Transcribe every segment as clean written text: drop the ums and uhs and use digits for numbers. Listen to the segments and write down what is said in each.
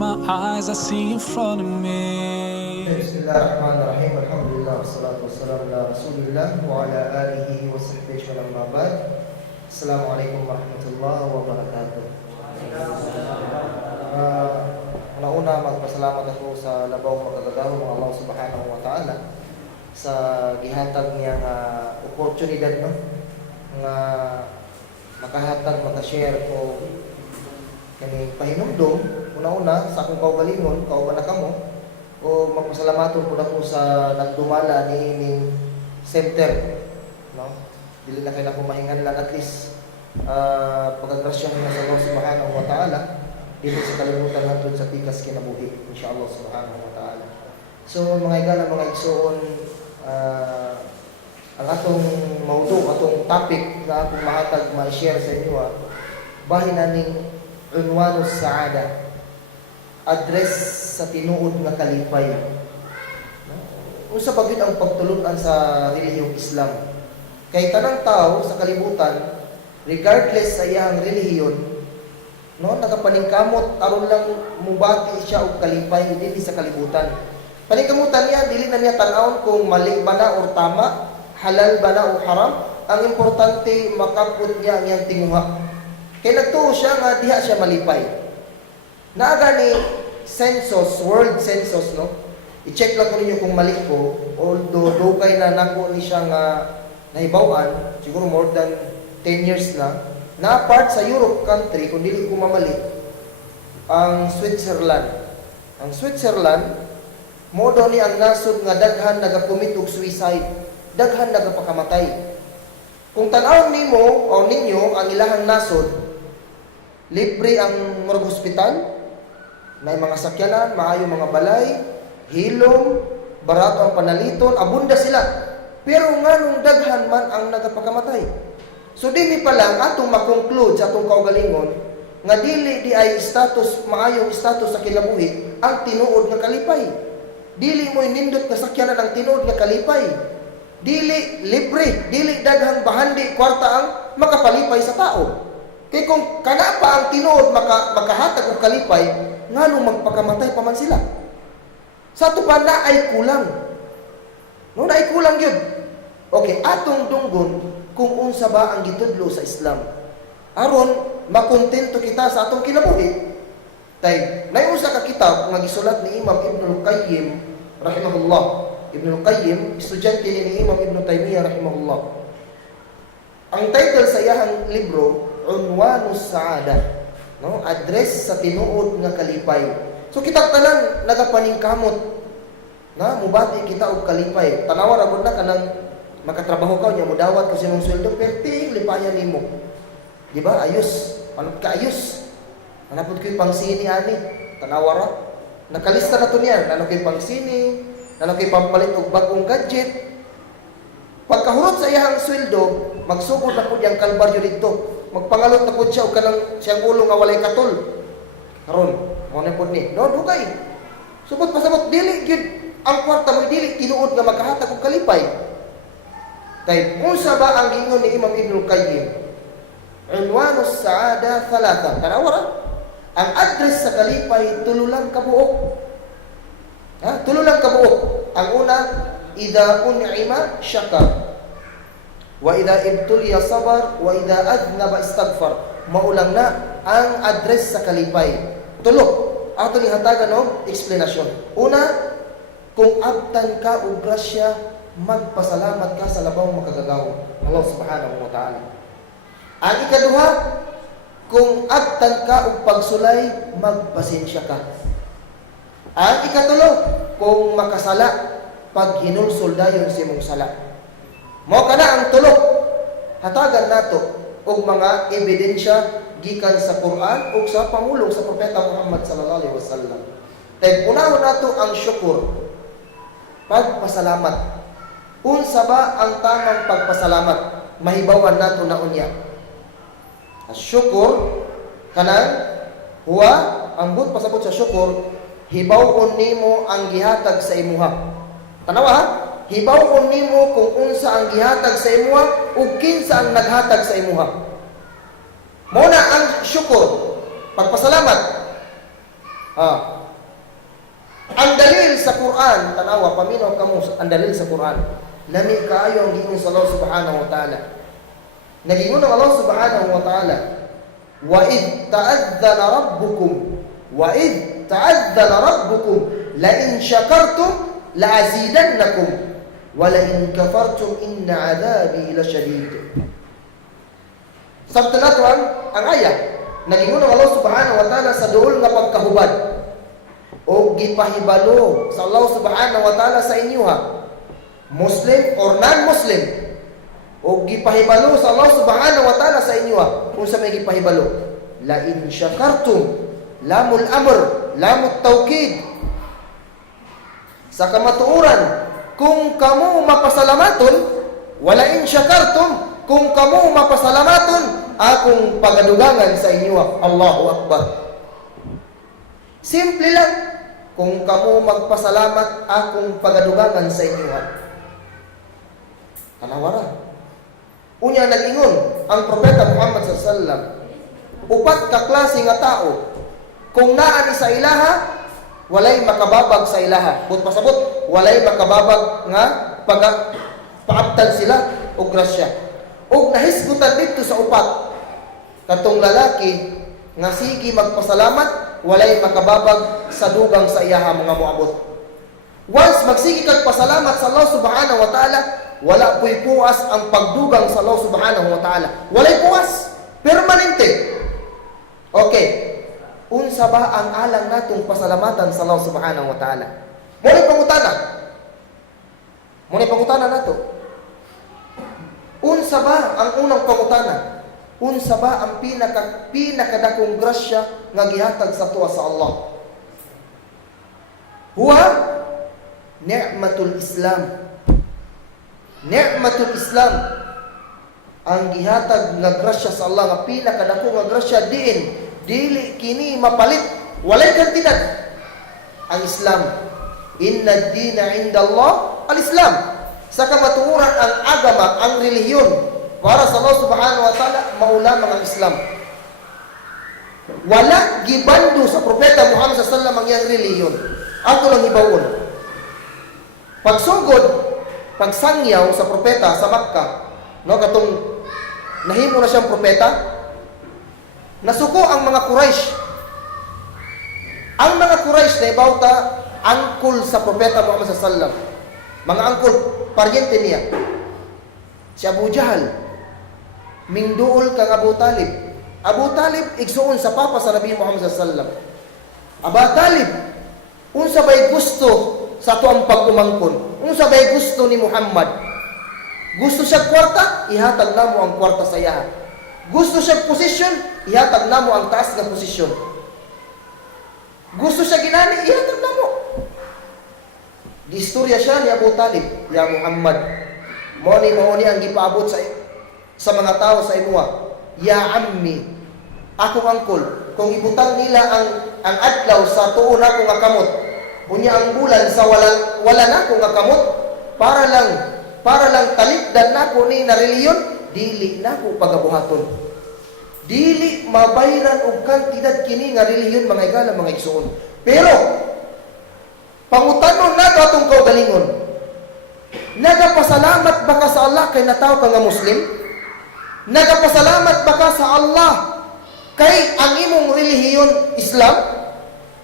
my eyes, I see in front of me. Bismillahirrahmanirrahim. Alhamdulillah, wassalatu wassalamu ala rasulillah wa ala alihi wa sahbihi wa amma ba'd. Assalamualaikum warahmatullahi wabarakatuh. Una-una, magpasalamat ako sa labaw makagagawa ng Allah subhanahu wa ta'ala sa gihatag niya nga oportunidad, no? Nga makahatag, makashare ko kani pahinumdom. Una-una, sa akong kaugalingon, kauban na kamo, o magpasalamaton po na po sa nagdumala ni ining center, no? Dili na kayo na kumahingan lang, at least pagkagrasya mo na sa Allah subhanahu wa ta'ala, dito sa kalimutan natin sa pikas kinabuhi, insyaAllah subhanahu wa ta'ala. So mga igala, mga igsoon, ang atong maudo, atong topic na atong mahatag, ma-share sa inyo, bahin naning Unwanus Saada, address sa tinuod nga kalipay. Usa pa gid ang pagtulunan sa relihiyong Islam. Kay tanang tao sa kalibutan, regardless sa iyang relihiyon, no, nagapaningkamot aron lang mubati siya og kalipay dili sa kalibutan. Paningkamutan niya, dili na niya tan-awon kung mali ba na o tama, halal ba na o haram. Ang importante, makapot niya ang iyang tinguha. Kaya nagtuo siya nga diha siya malipay. Naaga ni census, world census, no? I-check lang ko ninyo kung mali ko. Although dugay na nako ni siya nga nahibawan, siguro more than 10 years na part sa Europe country, kung dili ko mamali, ang Switzerland. Ang Switzerland, mo daw ni ang nasod nga daghan nagakumit og suicide, daghan nagapakamatay. Kung tan-aw nimo o ninyo ang ilahang nasod, libre ang murag hospital, may mga sakyanan, maayo mga balay, hilom, barato ang panaliton, abunda sila. Pero nga nung daghan man ang nagapakamatay. So dili pa lang atong makonclude sa atong kaugalingon nga dili di ay status, maayong status sa kinabuhi ang tinuod nga kalipay. Dili mo inindot nga sakyanan ang tinuod nga kalipay. Dili libre, dili daghang bahandi kwarta ang makapalipay sa tao. Kaya kung kana pa ang tinuod makahatag og kalipay, nganong magpakamatay pa man sila. Sa ato pa na ay kulang. No, na ay kulang yun. Okay, atong dunggon kung unsa ba ang gitudlo sa Islam. Aron makontento kita sa atong kinabuhi. Tay, may usa ka kitab nga gisulat ni Imam Ibnul Qayyim rahimahullah. Ibnul Qayyim, estudyante ni Imam Ibn Taymiyyah rahimahullah. Ang title sa iyang libro, Unwanus Saada, no? Address sa tinuod nga kalipay. So kita tanan nagapaningkamot na mubati kita og kalipay. Tanawa ra gud na kanang makatrabaho ka nya mudawat kasi mong sweldo perting lipayan nimo. Di ba? Ayos. Ano ka ayos? Hanapod ko'y pangsini ani. Tanawa ra. Nakalista na to niya. Ano ko'y pangsini, ano ko'y pampalit og bagong gadget. Pagkahurot sa iyang sweldo, magsugod na po diyang kalbaryo dito. Magpangalot na po siya o kanang siyang ulo nga walay katol. Karon, mo na po ni. No, dugay. Subot pasabot, dili, yun. Ang kwarta mo, dili, tinuod nga makahatag og kalipay. Kaya, unsa ba ang gingon ni Imam Ibnul Qayyim? Unwanus Saada Thalatha. Kanawara, ang address sa kalipay, tululang kabuok. Ha? Tululang kabuok. Ang una, Ida un'ima syakar, wa ida ibtuliya sabar, wa ida adnaba istaghfar. Maulang na ang address sa kalipay. Tulo, ato ni hatagan og explanation. Una, kung abtan ka og grasya, magpasalamat ka sa labaw makagagaw Allah subhanahu wa ta'ala. Ang ikaduha, kung abtan ka og pagsulay, magpasensya ka. Ang ikatulo, kung makasala, pag hinulsol dayon si mong sala. Mao kana ang tulo. Hatagan nato og mga ebidensya gikan sa Quran ug sa pamulong sa propeta Muhammad sallallahu alaihi wasallam. Tay unahon nato ang syukur. Pagpasalamat. Unsa ba ang tamang pagpasalamat? Mahibawan nato na unya. Asyukur kanang huwa ang but pasabot sa syukur, hibawon nimo ang gihatag sa imuha. Tanawa ha? Hibawon nimo kung unsa ang gihatag sa imuha ug kinsa ang naghatag sa imuha. Mao na ang syukur, pagpasalamat. Ang dalil sa Quran, tanawa, paminaw kamo ang dalil sa Quran. Lami kaayo ang gingon sa Allah subhanahu wa ta'ala. Nagingon ng Allah subhanahu wa ta'ala, wa id ta'adzana rabbukum la in syakartum la azidannakum wa la in kafartum inna adhabi lasyadid. Sabta nato ang ayat. Nagingon ng Allah subhanahu wa ta'ala sa duol nga pagkahubad o gipahibalo sa Allah subhanahu wa ta'ala sa inyo Muslim or non-Muslim, o gipahibalo sa Allah subhanahu wa ta'ala sa inyo kung sa may gipahibalo, la in syakartum, lamul amr, lamut tawkid, sa kamatuuran, kung kamu mapasalamaton, wala in syakartum, kung kamu mapasalamaton, akong pagadugangan sa inyo. Allahu Akbar. Simple lang. Kung kamu magpasalamat, akong pagadugangan sa inyo. Kanawara. Unya nag-ingon ang propeta Muhammad sallallahu alaihi wasallam, upat ka klase nga tao, kung naa ni sa ilaha, walay makababag sa ilaha. But pasabot, walay makababag nga paabtag sila og grasya. Og nahisgutan dito sa upat, katong lalaki nga sige magpasalamat, walay makababag sa dugang sa iyaha mga moabot. Once magsige kag pasalamat sa Allah subhanahu wa ta'ala, wala po'y puas ang pagdugang sa Allah subhanahu wa ta'ala. Walay puas. Permanente. Okay. Unsa ba ang alang natong pasalamatan sa Allah subhanahu wa ta'ala? Muna pangutana nato. Unsa ba ang unang pangutana? Unsa ba ang pinakadakong grasya nga gihatag sa tuwa sa Allah? Huwa ni'matul Islam. Ni'matul Islam ang gihatag nga grasya sa Allah, nga pinakadako nga grasya dili kini mapalit, walay kantidad. Ang Islam, inna ad-dina 'inda Allah al-Islam. Sa kamatuoran ang agama, ang relihiyon para sa Allah subhanahu wa ta'ala, maulamang ang Islam. Wala gibando sa propeta Muhammad sallallahu alaihi wasallam ang iyang relihiyon. Ato lang ibawon. Pagsugod, pagsangyaw sa propeta sa Makkah, no, katong nahimo na siyang propeta, nasuko ang mga Quraysh. Ang mga Quraysh na ibawta angkol sa propeta Muhammad sallallahu alaihi wasallam. Mga angkol, paryente niya. Si Abu Jahal, mingduol kang Abu Talib. Abu Talib, igsuon sa papa sa Nabi Muhammad sallallahu alaihi wasallam. Abu Talib, unsa bay gusto sa ato ang pag-umangkon? Unsa bay gusto ni Muhammad? Gusto siya kwarta, ihatag namo ang kwarta sa iya. Gusto siya posisyon, ihatag namo ang taas nga posisyon. Gusto siya ginani, ihatag namo. Giistorya siya ni Abu Talib, ya Muhammad. Moni ang gipaabot sa mga tao sa imuha. Ya ammi, akong angkol, kung ibutang nila ang adlaw sa tuon ako nga kamot, unya ang bulan sa wala na ko nga kamot, para lang talipdan nako ni na reliyon, dili nako pagabuhaton. Dili mabayran og kantidad kini nga reliyon mga igala mga igsuon. Pero pangutanon nato atong kaugalingon. Nagapasalamat ba ka sa Allah kay nataw ka nga Muslim? Nagapasalamat ba ka sa Allah kay ang imong relihiyon Islam?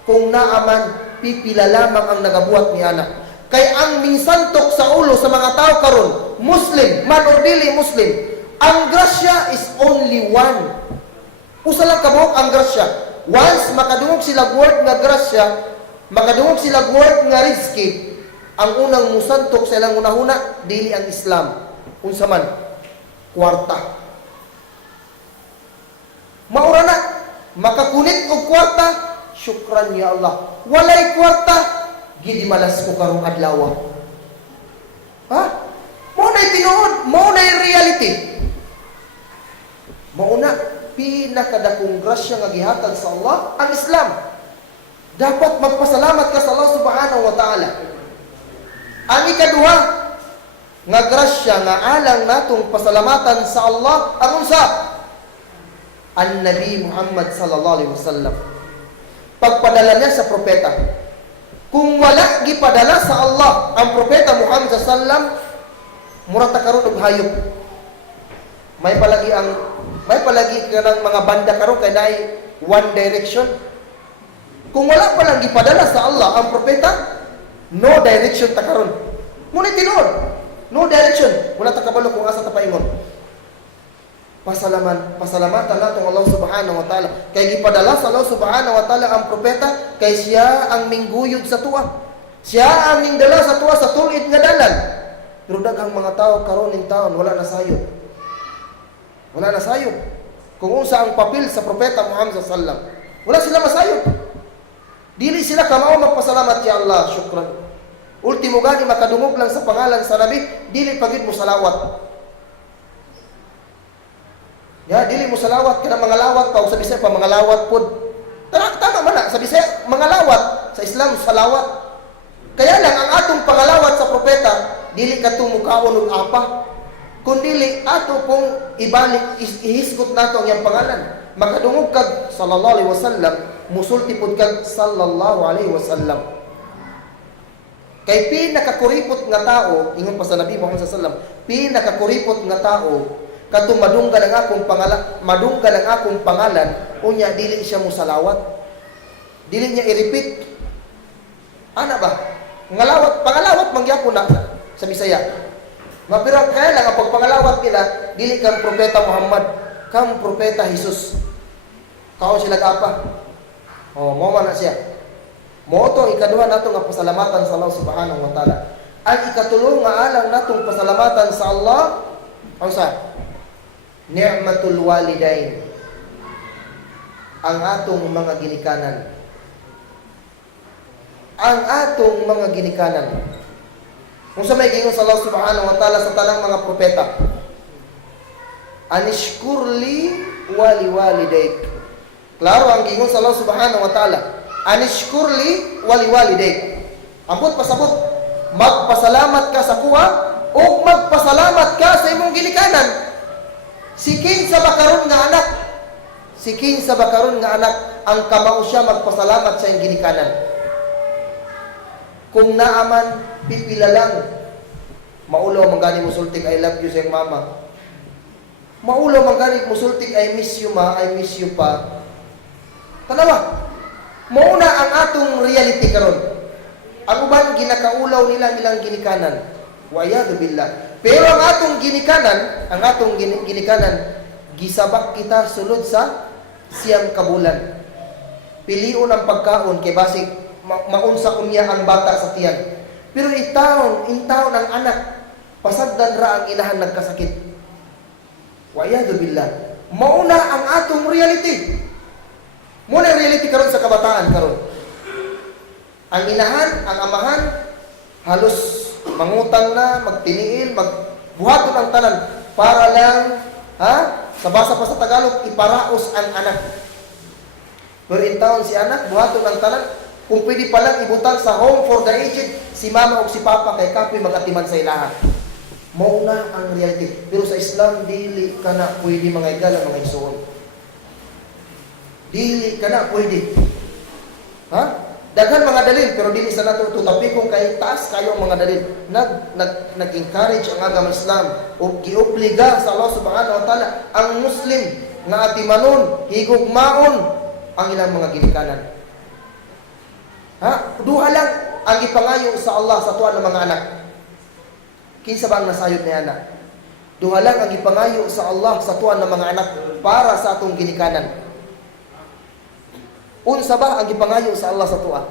Kung naaman, pipila lamang ang nagabuhat ni ana. Kay ang minsantok sa ulo sa mga tao karon, Muslim, man or dili Muslim, ang grasya is only one. Usa lang kabuok ang grasya. Once makadungog sila word nga grasya, makadungog sila word nga rizki, ang unang musantok sa ilang unahuna, dili ang Islam. Unsa man? Kwarta. Maura na, makakunit og kwarta, syukran ya Allah. Walay kwarta, gidi malas ko karong adlaw. Ha? Mao nay tinuod, mao nay reality. Mao na pinakadakong grasya nga gihatag sa Allah ang Islam. Dapat magpasalamat ka sa Allah subhanahu wa ta'ala. Ang ikaduha nga grasya nga alang natong pasalamatan sa Allah ang unsa? An Nabi Muhammad sallallahu alaihi wasallam. pagpadala niya sa propeta. Kung wala gipadala sa Allah ang propeta Muhammad sallam, mura ta karon og hayop. May palagi ka ng mga banda karon kay naay One Direction. Kung wala pa lang gipadala sa Allah ang propeta, no direction ta karon. Muna tinuod, no direction. Wala ta kabalo kung asa ta paingon. Pasalamatan natong Allah subhanahu wa ta'ala. Kay gipadala sa Allah subhanahu wa ta'ala ang propeta, kay siya ang mingguyod sa tuwa. Siya ang ningdala sa tuwa sa tulid nga dalan. Pero daghang mga tao karon in taon wala na sayop. Wala na sayop. Kung unsa ang papel sa propeta Muhammad sallallahu alaihi wasallam, wala sila masayop. Dili sila kamao magpasalamat ya Allah, syukran. Ultimo gani makadungog lang sa pangalan sa Nabi, dili pagid mo salawat. Ya, dili mo salawat kana mga lawat pa sa Bisaya pa mga lawat pod. Tama man na sa Bisaya mga lawat, sa Islam salawat. Kaya lang ang atong pangalawat sa propeta dili kadto mukaon og apa. Kundi ato pong ibalik ihisgot nato ang iyang pangalan. Makadungog kag sallallahu alaihi wasallam, musulti pod kag sallallahu alaihi wasallam. Kay pinakakuripot nga tao, ingon pa sa Nabi Muhammad sallallahu alaihi wasallam, pinakakuripot nga tao kadtong madunggan ang akong pangalan, unya dili siya mo salawat. Dili niya i-repeat. Ana ba? Pangalawat mangyapon na sa Bisaya. Mapiro kaya lang ang pagpangalawat nila, dili kang propeta Muhammad, kang propeta Jesus. Kao sila apa? Mo man na siya. Mo to ikaduha nato nga pasalamatan sa Allah subhanahu wa ta'ala. Ang ikatulo nga alang natong pasalamatan sa Allah, ang sa ni'matul walidain, ang atong mga ginikanan. Ang atong mga ginikanan. Kung sa may gingon sa Allah subhanahu wa ta'ala sa tanang mga propeta, anishkurli wali walidayk. Klaro ang gingon sa Allah subhanahu wa ta'ala, anishkurli wali walidayk. Ambot pasabot, magpasalamat ka sa kuha o magpasalamat ka sa imong ginikanan. Si King sa bakaron nga anak, ang kamao siya magpasalamat sa iyong ginikanan. Kung naaman, pipila lang. Maulaw manggani musultik, I love you sa iyong mama. Maulaw manggani musultik, I miss you ma, I miss you pa. Tanawa, mauna ang atong reality karon. Ang uban, ginakaulaw nila ilang ginikanan. Wa'yadu billah. Pero ang atong ginikanan, gisabak kita sulod sa siyang kabulan. Pilion ang pagkaon kay basig maunsa unya ang bata sa tiyan. Pero intawon ang anak, pasagdan ra ang inahan nagkasakit. Wa'yadu billah. Mauna ang atong reality. Muna reality karon sa kabataan karon. Ang inahan, ang amahan, halos mangutang na, magtiniil, magbuhaton ang tanan para lang, sa basa pa sa Tagalog, iparaos ang anak. Pero in taon si anak, buhaton ang tanan, kung pwede palang ibutang sa home for the aged, si mama o si papa kay kapoy magatiman sa ilaha. Mauna ang reality. Pero sa Islam, dili ka na pwede mga igala, mga igsoon. Dili ka na pwede. Daghan mga dalil, pero dili sa nato tutapikong kay taas kayo ang mga dalil. Nag-encourage ang agama Islam o giobliga sa Allah subhanahu wa ta'ala ang Muslim nga atimanon, higugmaon ang ilang mga ginikanan. Duha lang ang ipangayo sa Allah sa tuwa ng mga anak. Kinsa ba ang nasayod ni anak? Duha lang ang ipangayo sa Allah sa tuwa ng mga anak para sa atong ginikanan. Unsa ba ang ipangayo sa Allah sa tuwa?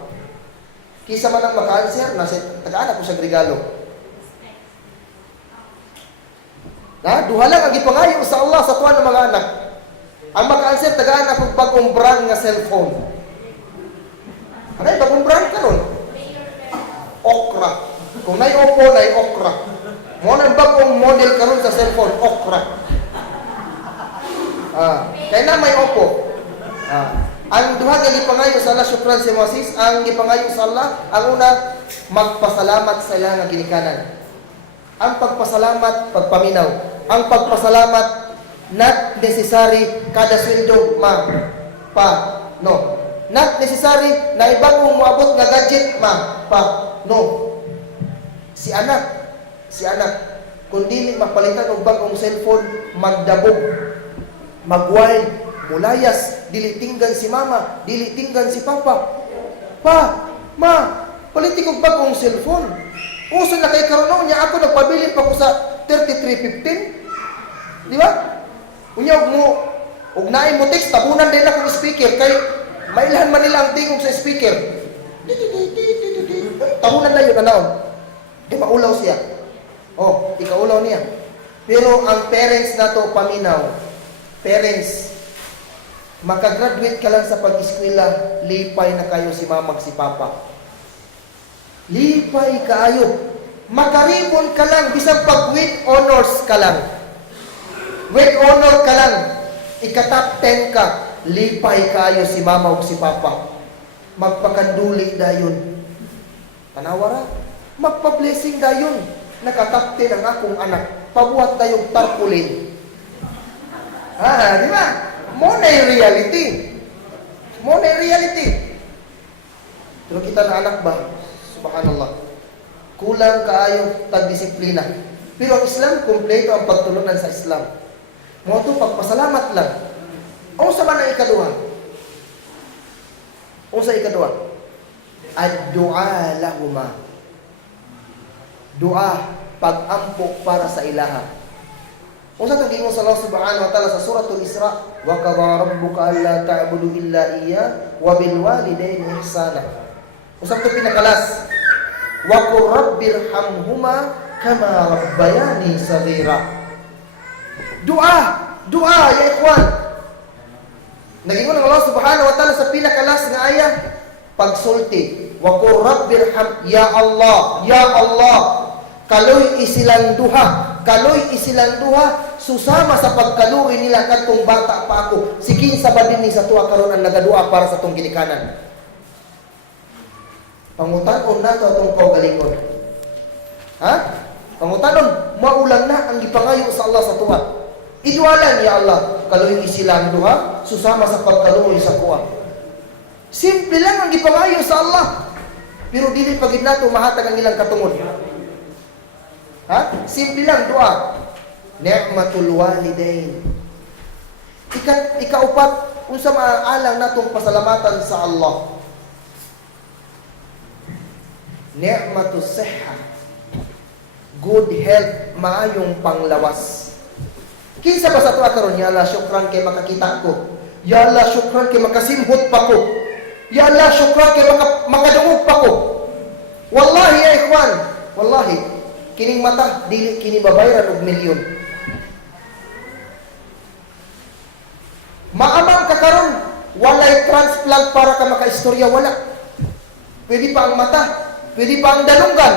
Kisa man ang maka-answer, nasa tagaan ako sa regalo. Duha lang ang ipangayo sa Allah sa tuwa ng mga anak. Ang maka-answer, tagaan ako bagong brand nga cellphone. Ano yung bagong brand ka nun? Okra. Kung na'y Oppo, na'y Okra. Muna ang bagong model ka nun sa cellphone, Okra. Kaya na may Oppo. Ang duha nga gipangayo sa Allah, syukran si Moses, ang gipangayo sa Allah, ang una, magpasalamat sa ilang nga ginikanan. Ang pagpasalamat, pagpaminaw. Ang pagpasalamat, not necessary kada sweldo, no. Not necessary na ibang umabot nga gadget, ma, pa. No. Si anak, kundi mapalitan og bagong cellphone, magdabog, magwild, mulayas, dili tinggan si mama, dili tinggan si papa. Pa, ma, palitin og bagong cellphone. Uso na kay karon niya ako nagpabili pa ko sa 3315. Di ba? Unya og naay mo text tabunan din ako ng speaker kay mailhan man nila ang tingog sa speaker. Tabunan na yun anaon. Di maulaw siya. Oh, ikaulaw niya. Pero ang parents na to paminaw. Parents, makagraduate ka lang sa pag-eskwela, lipay na kayo si mama si papa. Lipay kaayo. Makaribon ka lang, bisang pag with honors ka lang. With honor ka lang. Ika-top 10 ka, lipay kaayo si mama o si papa. Magpakanduli dayon. Tanawara, magpa-blessing dayon. Nakatop 10 ang akong anak. Pabuhat tayong tarpulin. Di ba? Mo na yung reality. Mo na yung reality. Pero kita na anak ba? Subhanallah. Kulang kaayo tag-disiplina. Pero ang Islam, kumpleto ang pagtulunan sa Islam. Mo ito, pagpasalamat lang. Ang sa man ang ikaduha? Ang sa ikaduha? Ad-du'a lahuma. Dua, pag-ampok para sa ilaha. Kung sa itong gingon sa Allah subhanahu wa ta'ala sa suratul Isra, wa qadha rabbuka alla ta'budu illa iya wa bil walidayni ihsana. Kung sa itong pinakalas, wa qur rabbirhamhuma kama rabbayani saghira. Dua ya ikhwan. Nagingon ang Allah subhanahu wa ta'ala sa pinakalas nga aya, pagsulti, wa qur rabbirham, ya Allah, kaloy isilang duha, susama sa pagkaluoy nila kadtong bata pa ako. Sikin sa badin ni sa tuwa karon ang nagadua para sa tong ginikanan. Pangutanon na to atong kaugalingon. Pangutanon, maulang na ang gipangayo sa Allah sa tuwa. Idwalan ya Allah, kaloy isilang duha, susama sa pagkaluoy sa kuwa. Simple lang ang gipangayo sa Allah. Pero dili pagid nato mahatag ang ilang katungod. Simple lang, dua. Ni'matul walidain. Ikaupat, unsa maaalang natong pasalamatan sa Allah. Ni'matus sihha. Good health, maayong panglawas. Kinsa ba sa tuwa karon? Ya Allah, syukran kay makakita ko. Ya Allah, syukran kay makasimhot pa ko. Ya Allah, syukran kay makadungog pa ko. Wallahi ya ikhwan, wallahi, kining mata, dili kini babayaran og milyon. Maamang ka karon, walay transplant para ka makaistorya, wala. Pwede pa ang mata, pwede pa ang dalunggan.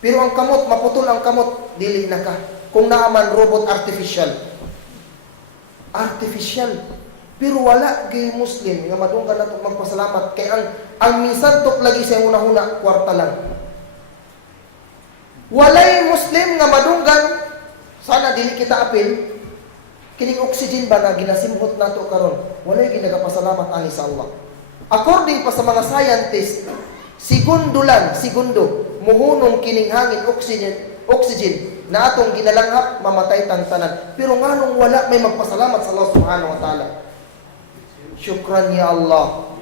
Pero ang kamot, maputol ang kamot, dili na ka. Kung naaman robot artificial. Pero wala gay Muslim nga madunggan nato magpasalamat kay ang minsan tok lagi sa una-una kwarta lang. Walay Muslim nga madunggan, sana dili kita apil, kining oxygen ba na ginasimhot nato karon, walay ginagapasalamat ani sa Allah. According pa sa mga scientist, segundo, muhunong kining hangin oxygen na atong ginalanghap, mamatay tanan. Pero nganong wala may magpasalamat sa Allah subhanahu wa ta'ala? Syukran ya Allah.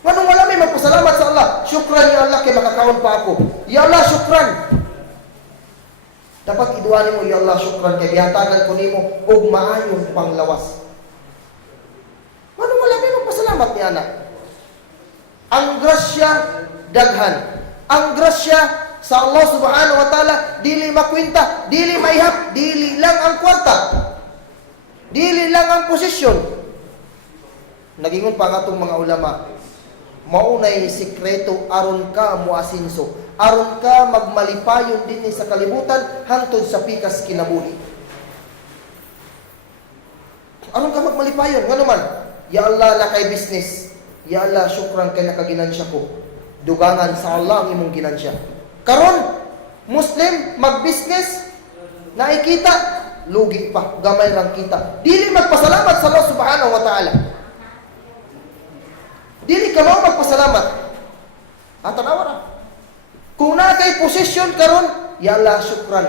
Nganong wala may magpasalamat sa Allah? Syukran ya Allah kay makakaon pa ako. Ya Allah, syukran. Dapat iduani mo, ya Allah, syukran kay bihatagan ko nimo og maayong panglawas. Nganong wala may magpasalamat ni anak? Ang grasya daghan. Ang grasya sa Allah subhanahu wa ta'ala, dili makwinta, dili maihap, dili lang ang kwarta, dili lang ang posisyon. Nagingon pa nga itong mga ulama, maunay sikreto aron ka muasinso, aron ka magmalipayon din sa kalibutan hangtod sa pikas kinabuhi. Aron ka magmalipayon, nga naman, ya Allah, nakay business, ya Allah, syukran kay nakaginansya ko, dugangan sa Allah ang imong ginansya. Karon, Muslim, mag-business, nakikita, lugi pa, gamay lang kita. Dili magpasalamat sa Allah subhanahu wa ta'ala. dili ka mao magpasalamat. Tanawa ra. Kung na kay posisyon karon, ya Allah syukran.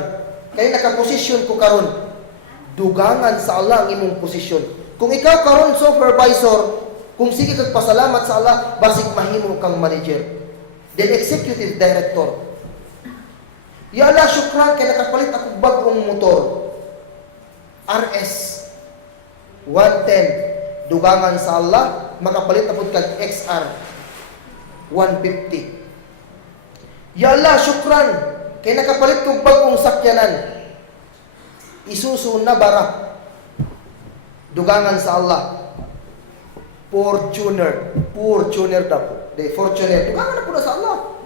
Kay naka-posisyon ko karon. Dugangan sa Allah ang imong posisyon. Kung ikaw karon supervisor, kung sige kag pasalamat sa Allah, basig mahimo kang manager. Then executive director. Ya Allah syukran kay nakapalit ako bag-ong motor. RS 110. Dugangan sa Allah, makapalit na po kag XR 150. Ya Allah, syukran, kay nakapalit kong bagong sakyanan. Isuzu Navara. Dugangan sa Allah. Fortuner daw. Fortuner. Dugangan na po na sa Allah.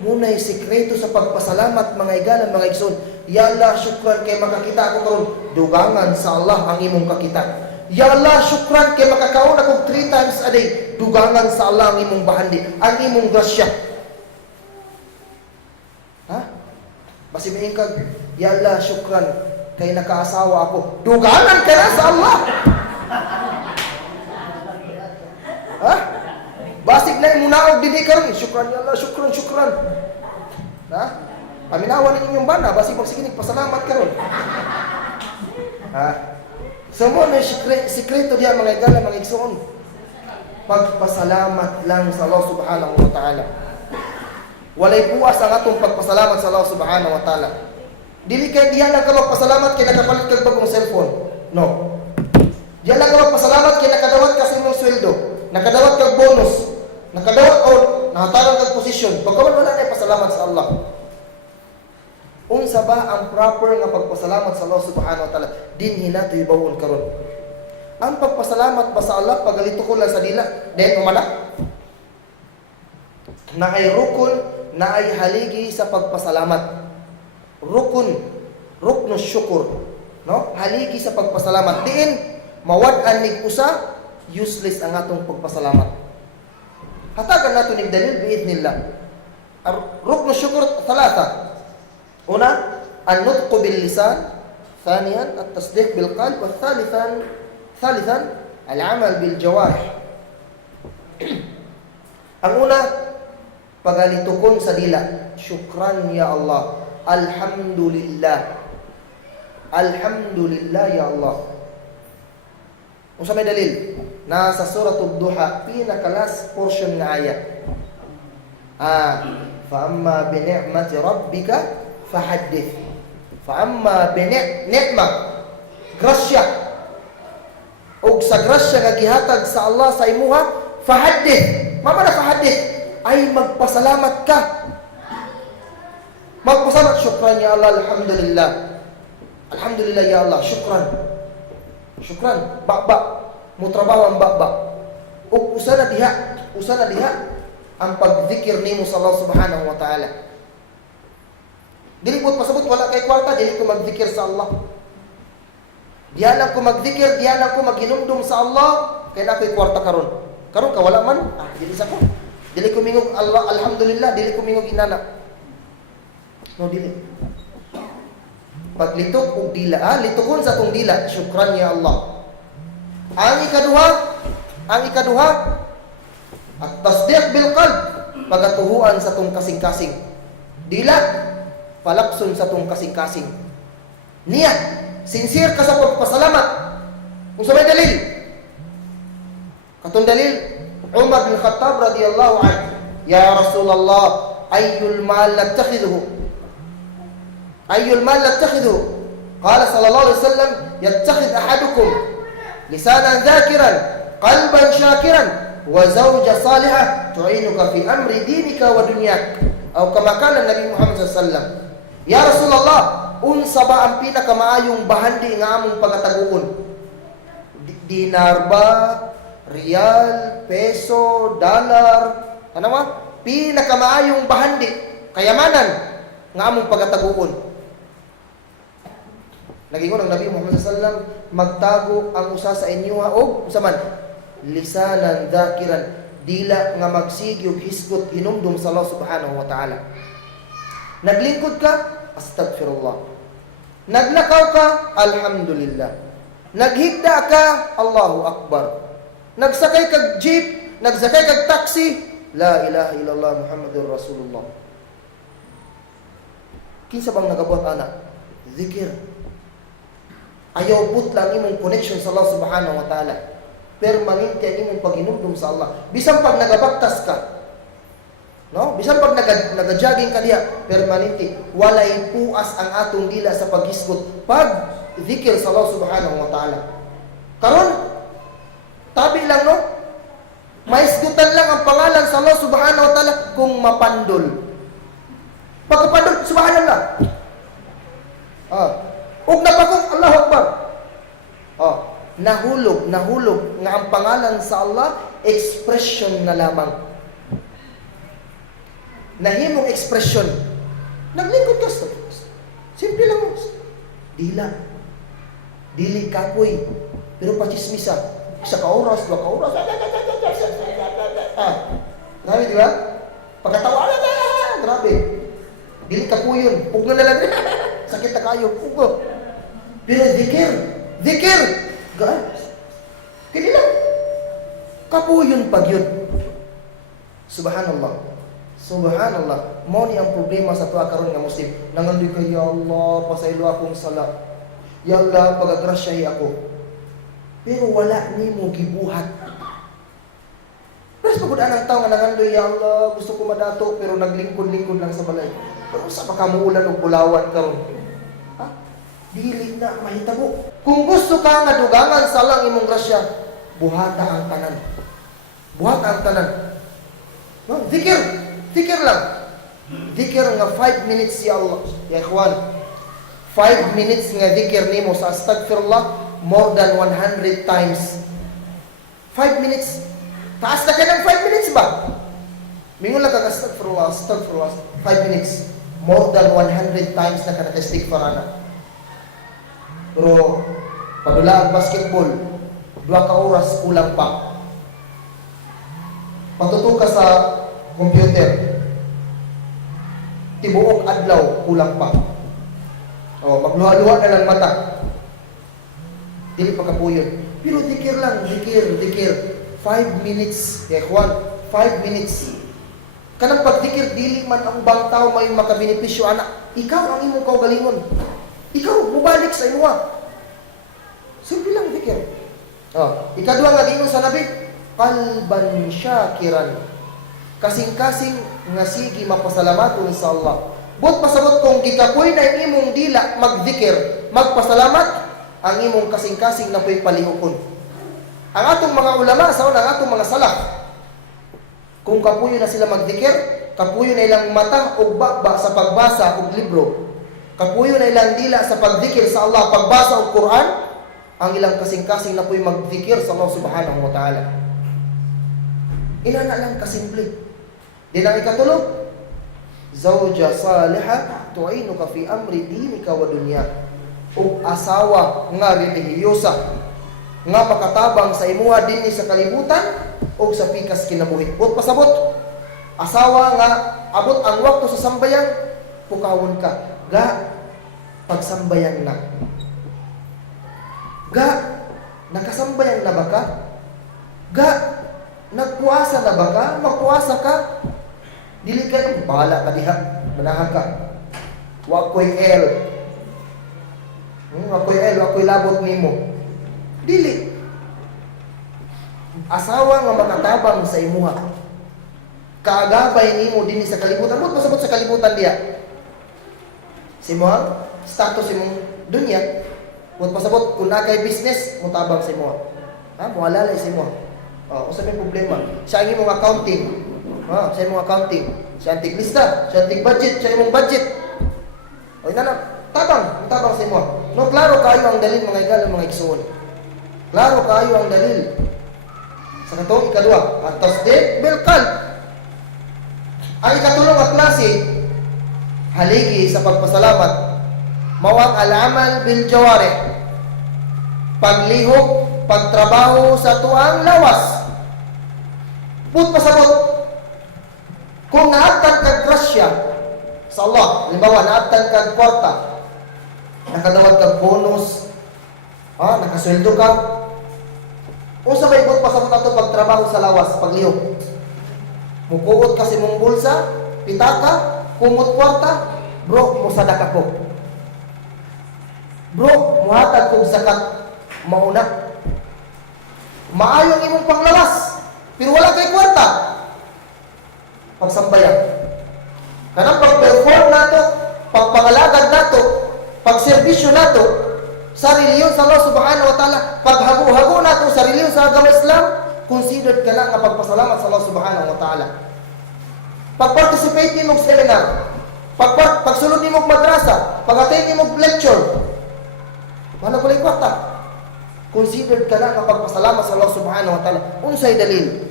Muna'y sikreto sa pagpasalamat, mga igalan, mga igsoon. Ya Allah, syukran kay makakita ako karon. Dugangan sa Allah ang imong kakita. Ya Allah, syukran kay makakaon ako 3 times a day. Dugangan sa Allah ang imong bahandi, ang imong grasya. Basi may kag, ya Allah, syukran kay nakaasawa ako. Dugangan ka na sa Allah. Basig na yung munaog din karon. Syukran ya Allah, syukran. Paminawan ninyo yung bana, basig magsikinig pasalamat karon. So mo na sikreto diya mga igala, mga igsoon. Pagpasalamat lang sa Allah subhanahu wa ta'ala. Walay puwas ang atong pagpasalamat sa Allah subhanahu wa ta'ala. Dili kay diha lang ka magpasalamat kay nakapalit kag bagong cellphone. No. Diha lang ka magpasalamat kay nakadawat ka sa imong sweldo, nakadawat kag bonus, nakadawat o nahatagan kag posisyon. Pagkaman wala na pasalamat sa Allah. Unsa ba ang proper nga pagpasalamat sa Allah subhanahu wa ta'ala? Dinhi nato ibawon karon. Ang pagpasalamat ba sa Allah pagalito ko lang sa dila, den umala? Na ay rukun, na ay haligi sa pagpasalamat. Ruknus syukur, no? Haligi sa pagpasalamat. Diin mawad-an nig usa, useless ang atong pagpasalamat. Hatagan nato nig dalil biidnillah. Ruknus syukur talata. Una, an-nutqu bil lisan, thaniyan at-tasdiq bil qalb, wa thalithan al-amal bil jawarih. Ang una, pagalitukon sa dila. Syukran ya Allah. Alhamdulillah. Alhamdulillah ya Allah. Unsa may dalil? Nasa suratul Duha, pinaka-last portion nga ayat. Fa amma bi ni'mati rabbika fahaddith. Fa amma bi ni'ma grasya. Og sa grasya nga gihatag sa Allah sa imuha, fahaddith. Mama na fahaddith ay magpasalamat ka. Magpasalamat, syukran ya Allah, alhamdulillah. Alhamdulillah ya Allah, syukran. Syukran, bakba. Mutrabaho ang bakba. O usa na diha ang pagzikir nimo sa Allah subhanahu wa ta'ala. Dili po pasabot wala kay kwarta, dili ko magzikir sa Allah. Diyan lang ko magzikir, diyan lang ko maghinumdum sa Allah, kaya na ko'y kwarta karon. Karon ka wala man, dili sa ko. Dili ko mingog Allah, alhamdulillah, dili ko mingog inana. No, dili. Paglitok og dila, litukon sa tong dila, syukran ya Allah. Ang ikaduha, at tasdiq bil qalb, pagatuhuan sa tong kasing-kasing. Dila, palakson sa tong kasing-kasing. Niya, sincere ka sa pagpasalamat. Kung sa may dalil, katong dalil, Umar bin Khattab radiyallahu anhu, ya Rasulullah, ayyul mal nattakhidhu? Ayyul mal nattakhidhu? Qala sallallahu alaihi wasallam, yattakhidh ahadukum lisanan dhakiran, qalban syakiran, wa zawja salihah tu'inuka fi amri dinika wa dunyak. Atau kama kala Nabi Muhammad sallallahu alaihi wasallam, ya Rasulullah, unsa ba ang pinakamaayong bahandi nga among pagataguon? Dinar ba? Riyal, peso, dollar, ano ba? Pinakamaayong bahandi, kayamanan nga among pagataguon. Nagingon ang Nabi Muhammad sallallahu alaihi wasallam, magtago ang usa sa inyo og usa man lisanan dhakiran, dila nga magsigyog hisgot hinumdum sa Allah subhanahu wa ta'ala. Naglingkod ka, astaghfirullah. Naglakaw ka, alhamdulillah. Naghigda ka, Allahu akbar. Nagsakay kag jeep, nagsakay kag taxi, la ilaha illallah Muhammadur Rasulullah. Kinsa bang nagabot ana? Zikir. Ayaw put lang imong connection sa Allah subhanahu wa ta'ala. Permanente ang imong pag-inumdum sa Allah. Bisan pag nagabaktas ka, no? Bisan pag nagajogging ka diha, permanente. Walay puas ang atong dila sa paghisgot. Pag zikir sa Allah subhanahu wa ta'ala. Karon, tabi lang, no? Maisgutan lang ang pangalan sa Allah subhanahu wa ta'ala kung mapandol. Pagkapandol, subhanallah. Ug napakong Allahu Akbar. Nahulog nga ang pangalan sa Allah, expression na lamang. Nahimong expression. Naglingkod ka. Simple lang mo. Dili kapoy. Pero pachismisa. Isa ka oras, 2 ka oras. Grabe, di ba? Pagkatawa, grabe. Dili kapuyon. Pugno na lang. Sakit na kayo. Pugno. Pero zikir. Gaan. Kaya lang. Kapuyon pag yun. Subhanallah. Mo ni ang problema sa tuwa karon nga Muslim. Nangandoy ka, ya Allah, pasaylo akong sala. Ya Allah, pagagrasyahi ako. Pero wala ni mo gibuhat. Pero sa pagkudaan ng tao nga nangandoy, ya Allah, gusto ko madato, pero naglingkod-lingkod lang sa balay. Pero sa pagkamuulan o bulawan karon. Dili na mahitabo. Kung gusto ka nga dugangan sa lang imong grasya, buhata ang tanan. No? Zikir lang. Zikir nga 5 minutes ya Allah. Ya ikhwan, 5 minutes nga zikir nimo sa astaghfirullah more than 100 times. 5 minutes. Taas na ka ng 5 minutes ba? Mingon lang kang astaghfirullah, 5 minutes. More than 100 times na ka naka-istighfar na. Pero padula ang basketball, 2 ka oras kulang pa. Patuto ka sa computer, tibuok adlaw kulang pa. Magluha-luha na lang mata. Dili pa kapuyon. Pero zikir lang, zikir. 5 minutes, ikhwan, 5 minutes. Kanang pagzikir, dili man ang bang tao may makabenepisyo, anak. Ikaw ang imong kaugalingon. Ikaw, mubalik sa imuha. Simple lang zikir. Ikadua nga gingon sa Nabi, qalban syakiran. Kasing-kasing nga sige mapasalamatun sa Allah. But pasabot kung gikapoy na imong dila magzikir, magpasalamat, ang imong kasing-kasing na po'y palihukon. Ang atong mga ulama, sa ang atong mga salaf, kung kapuyo na sila magzikir, kapuyo na ilang mata o bakba sa pagbasa o libro, kapuyo na ilang dila sa pagzikir sa Allah, pagbasa o Quran, ang ilang kasing-kasing na po'y magzikir sa Allah subhanahu wa ta'ala. Inana lang kasimple. Din ang ikatulog, zawja saliha tu'inuka fi amri dinika wa dunya. O asawa nga relihiyosa nga makatabang sa imuha dinhi sa kalibutan o sa pikas kinabuhi. But pasabot, asawa nga abot ang wakto sa sambayang, pukawon ka. Pagsambayan na. Nakasambayan na ba ka? Nagpuasa na ba ka? Magpuasa ka? Dili ka, bahala ka diha. Manahan ka. Wakoy wakoy labot nimo. Dili. Asawa nga makatabang sa imuha. Kaagabay nimo dinhi sa kalibutan. Mo pasabot sa kalibutan diya. Si mo status imong dunya. Mo pasabot kung na kay business, mo tabang sa imuha. Mo alalay sa imuha. Usa may problema. Sa imong accounting. Sa imong accounting. Sa antig lista, sa antig budget, sa imong budget. Tabang sa imuha. No, klaro kayo ang dalil mga igalo, mga igsoon. Klaro kayo ang dalil. Sa katong ikadua, at tasdid bil qalb. Ang ikatulong at klase, haligi sa pagpasalamat, mawang al-amal bil jawarih. Paglihok, pagtrabaho sa tuang lawas. But pasabot, kung naatan kag grasya sa Allah, halimbawa naatan kag kwarta, nakadawat kag bonus, nakasweldo ka, Unsa may ibot pasabot nato pagtrabaho sa lawas, paglihok. Mukuot kasi mong bulsa, pitaka, kumot kwarta, bro, musadaka ko. Bro, muhatag kong zakat, mauna. Maayong imong panglawas, pero wala kay kwarta. Pagsambayan. Kanang pag-perform nato, pagpangalagad nato, pagserbisyo nato, sa reliyon sa Allah subhanahu wa ta'ala, paghago-hago nato sa reliyon sa agama Islam, considered ka na nga pagpasalamat sa Allah subhanahu wa ta'ala. Pag-participate nimo sa seminar, pagsulod nimo madrasa, pag-attend nimo lecture, wala ko lang kwarta. Considered ka na nga pagpasalamat sa Allah subhanahu wa ta'ala. Unsay dalil?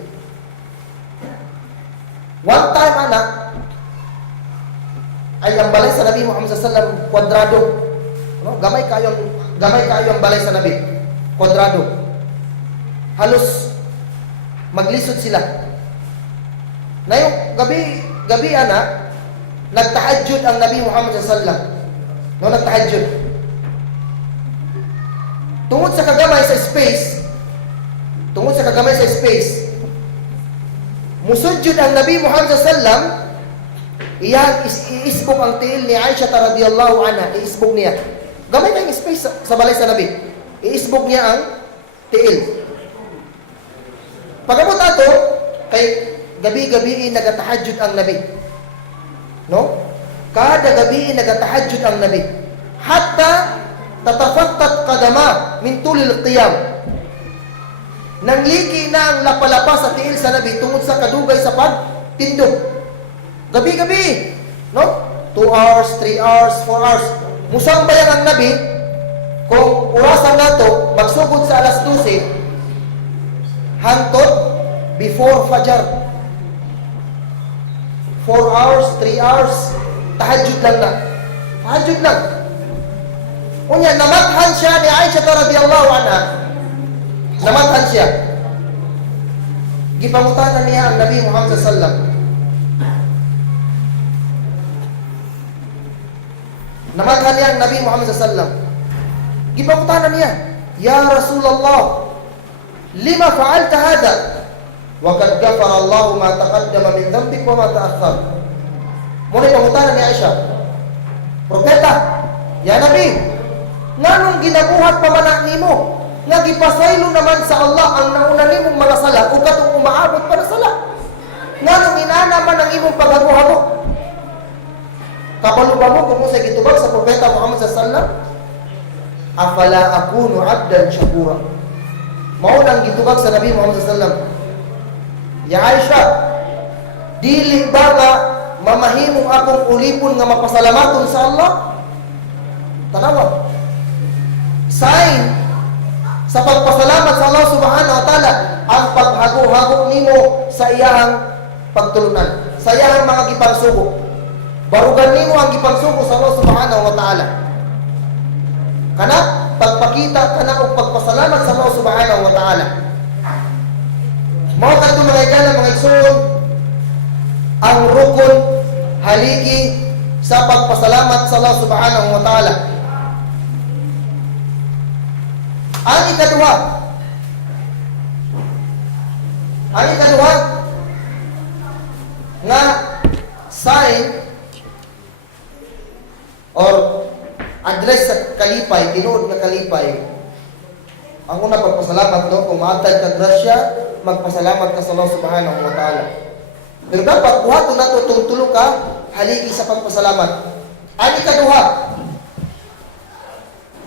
One time, anak, ay ang balay sa Nabi Muhammad sallallahu alaihi wasallam kwadrado. No? Gamay kayo ang balay sa Nabi. Kwadrado. Halos maglisod sila. Na yung gabi ana, nagtahajjud ang Nabi Muhammad sallallahu alaihi wasallam. No, nagtahajjud. Tungod sa kagamay sa space, musudyod ang Nabi Muhammad sallallahu alaihi wasallam. Iyang iisbog ang tiil ni Aisha radhiyallahu anha, iisbog niya. Gamay na yung space sa balay sa Nabi. Iisbog niya ang tiil. Pagabot ato, kay gabi-gabi nagatahajjud ang Nabi. No? Kada gabi nagatahajjud ang Nabi. Hatta tatafattat qadama min tulil qiyam. Nangliki na ang lapalapa sa tiil sa Nabi tungod sa kadugay sa pagtindog. Gabi-gabi, no? 2 hours, 3 hours, 4 hours. Musangbayan ang Nabi, kung orasan nato, magsugod sa alas 12, hantod before Fajr. 4 hours, 3 hours, tahajjud lang na. Tahajjud lang. Unya, namathan siya ni Aisha radhiyallahu anha. Namathan siya. Gipangutanan niya ang Nabi Muhammad sallallahu alaihi wasallam. Namathan niya ang Nabi Muhammad sallallahu alaihi wasallam. Gipangutanan niya, "Ya Rasulullah, lima fa'alta hada? Wa qad ghafara Allah ma taqaddama min dhanbik wa ma ta'akhkhar." Muna pangutanan ni Aisha, "Propeta, ya Nabi, nganong ginabuhat pa man nimo? Nga gipasaylo naman sa Allah ang nauna nimong mga sala o katong umaabot pa na sala. Nganong inana man ang imong paghago-hago? Kapalo ba mo kung sa gitubag sa Propeta Muhammad sallallahu alaihi wasallam? Afala akunu abdan shakura." Mao nang gitubag sa Nabi Muhammad sallallahu alaihi wasallam, "Ya Aisha, dili ba nga mamahimong akong ulipon nga mapasalamaton sa Allah?" Tanawa. Sign sa pagpasalamat sa Allah subhanahu wa ta'ala ang paghago-hago nimo sa iyang pagtulunan, sa iyang mga gipangsugo. Barugan nimo ang gipangsugo sa Allah subhanahu wa ta'ala. Kana pagpakita kana og pagpasalamat sa Allah subhanahu wa ta'ala. Mao kadto mga igala mga igsoon ang rukun haligi sa pagpasalamat sa Allah subhanahu wa ta'ala. Ang ikaduha nga sign or address sa kalipay, tinuod nga kalipay. Ang una pagpasalamat, no? Kung maatag ka grasya, magpasalamat ka sa Allah subhanahu wa ta'ala. Pero dapat buhaton nato itong tulo ka haligi sa pagpasalamat. Ang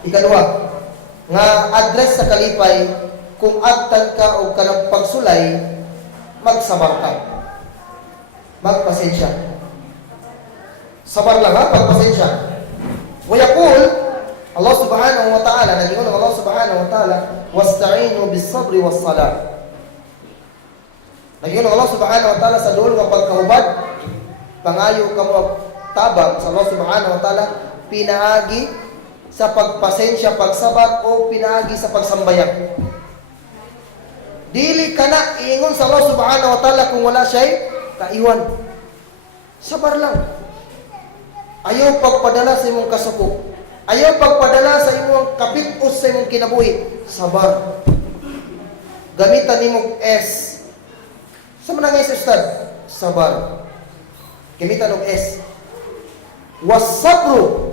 ikaduha nga address sa kalipay, kung agtan ka o kanang pagsulay, magsabar ka, magpasensya. Sabar lang ha, magpasensya. Wayakul Allah subhanahu wa ta'ala, nagingon ng Allah subhanahu wa ta'ala, "Wasta'inu bis-sabri was-salah." Nagingon ng Allah subhanahu wa ta'ala sa duol nga pagkahubad, pangayo ka mo tabang sa Allah subhanahu wa ta'ala, pinaagi sa pagpasensya, pagsabat o pinaagi sa pagsambayan. Dili ka na iingon sa Allah subhanahu wa ta'ala kung wala siya'y kaiwan. Sabar lang. Ayaw pagpadala sa imong kasuko. Ayaw pagpadala sa imong kapit-os sa imong kinabuhi. Sabar. gamitan nimo S. Sa man nga sa ustad? Sabar. Gamitan og S. Was-sabru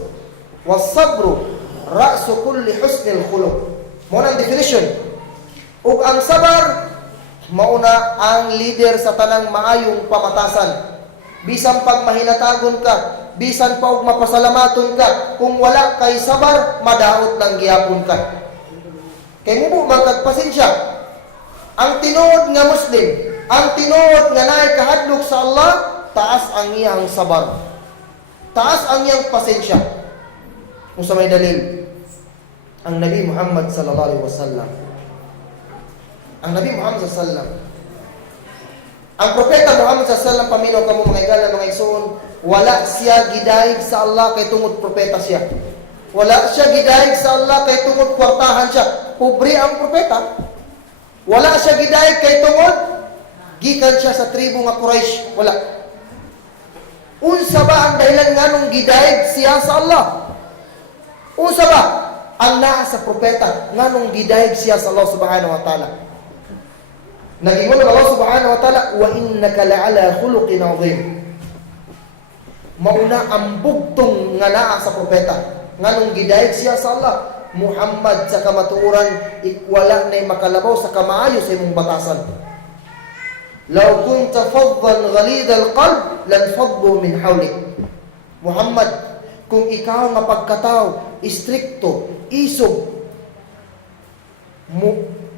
ra'su kulli husnil khuluq. Mo nang definition. Ug ang sabar mauna ang leader sa tanang maayong pamatasan. Bisan pag mahinatagon ka, bisan pa og mapasalamaton ka, kung wala kay sabar, madaot nang gihapon ka. Kay mo magkagpasensya. Ang tinuod nga Muslim, ang tinuod nga naay kahadlok sa Allah, taas ang iyang sabar. Taas ang iyang pasensya. Kung sa may dalil, ang Nabi Muhammad sallallahu alaihi wasallam. Ang Nabi Muhammad sallallahu alaihi wasallam. Ang propeta Muhammad sallallahu alaihi wasallam, paminaw kamo mga igala, mga igsoon, wala siya gidayeg sa Allah kay tungod propeta siya. Wala siya gidayeg sa Allah kay tungod kwartahan siya. Pobre ang propeta. Wala siya gidayeg kay tungod gikan siya sa tribo nga Quraysh. Wala. Unsa ba ang dahilan nganong gidayeg siya sa Allah? Unsa ba ang naa sa propeta nganong gidayeg siya sa Allah subhanahu wa ta'ala? Nagingon Allah subhanahu wa ta'ala, wa innaka la'ala khuluqin 'azim. Mauna ang bugtong nga naa sa propeta nganong gidayeg siya sa Allah. Muhammad sa kamatuoran ikwala na makalabaw sa kamaayo sa imong batasan. Law kunta faddan ghalid alqalb lan faddu min hawlik. Muhammad, kung ikaw nga pagkataw istrikto, isog,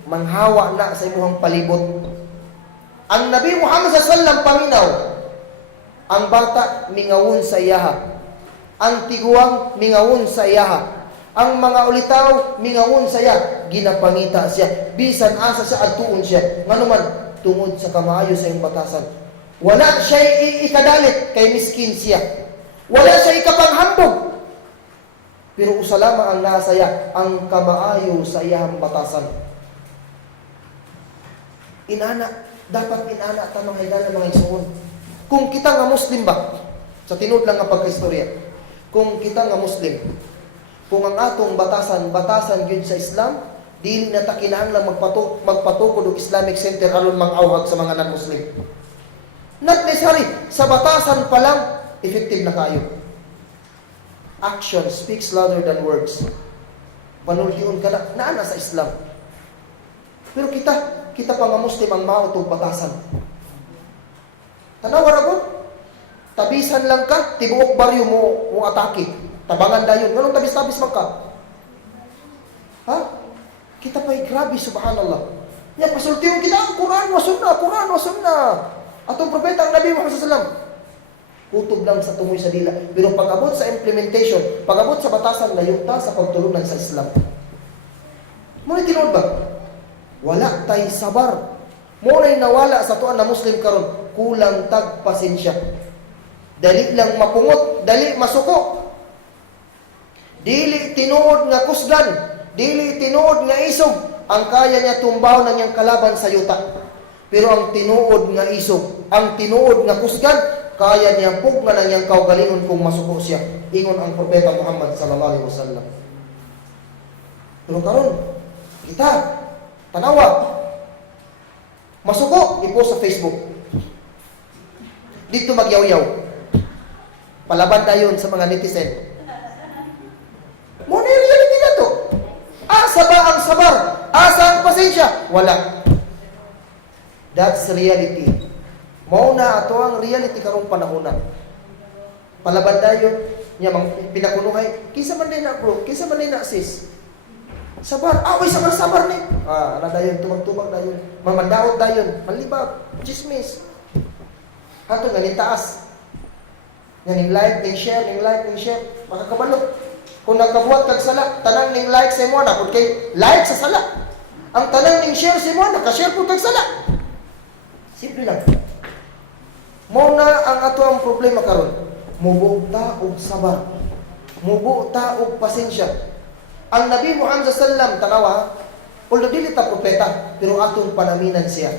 manghawa na sa imong palibot. Ang Nabi Muhammad sallallahu alaihi wasallam paminaw, ang bata mingawon sa iyaha, ang tiguang mingawon sa iyaha, ang mga ulitaw mingawon sa iya, ginapangita siya, bisan asa siya adtuon siya, nganuman tungod sa kamaayo sa iyong batasan. Wala siya ikadalit kay miskin siya, wala siya ikapanghambog, pero usa lamang ang nasa iya, ang kamaayo sa iyang batasan. Inana, dapat inana tanong higala mga igsoon. Kung kita nga Muslim ba, sa tinud lang nga pagkaistorya, kung kita nga Muslim, kung ang atong batasan gyud sa Islam, dili na ta kinahanglan magpatukod og Islamic Center aron mang-awhag sa mga non-Muslim. Not necessary, sa batasan pa lang effective na kayo. Action speaks louder than words. Panultiun ka na, naana sa Islam. Pero kita pa nga Muslim ang mao tong batasan. Tanawa ra ko, tabisan lang ka, tibuok baryo mo atake. Tabangan dayon. Ganun tabis-tabis man ka. Ha? Kita pa'y grabe, subhanallah. Yan, pasultiyon kita, Quran wa sunnah. Atong propeta, ang Nabi Muhammad sallallahu alaihi wasallam, kutob lang sa tungoy sa dila. Pero pag-abot sa implementation, pag-abot sa batasan, layuta sa pagtulunan sa Islam. Muna tinuod ba? Wala tay sabar. Muna'y nawala sa tuan na Muslim karon, kulang tag pasensya. Dali lang mapungot, dali masuko. Dili tinuod nga kusgan, dili tinuod nga isog, ang kaya niya tumbaw na niyang kalaban sa yuta. Pero ang tinuod nga isog, ang tinuod nga kusgan, kaya niya pugna na niyang kaugalingon kung masuko siya. Ingon ang propeta Muhammad sallallahu alaihi wasallam. Pero karon, kita, tanawa, masuko, ipost sa Facebook. Dito magyaw-yaw. Palaban dayon sa mga netizen. Muna yung reality na to. Asa ba ang sabar? Asa ang pasensya? Wala. That's reality. Mauna ato ang reality karong panahonan. Palaban dayon niya pinakunuhay. Kisa man din na bro, kisa man din na sis. Sabar, away sabar ni. Ana dayon tumag-tumag dayon. Mamandaot dayon, malibag, chismis. Hato ganin taas. Ning like, ning share, makakabalo. Kung nagkabuhat kag sala, tanang ning like sa imo na kun kay like sa sala. Ang tanang ning share sa imo na ka-share pud kag sala. Simple lang. Mao na ang ato ang problema karon. Mubo ta og sabar. Mubo ta og pasensya. Ang Nabi Muhammad sallallahu alaihi wasallam tanawa, although dili ta propeta, pero atong panaminan siya.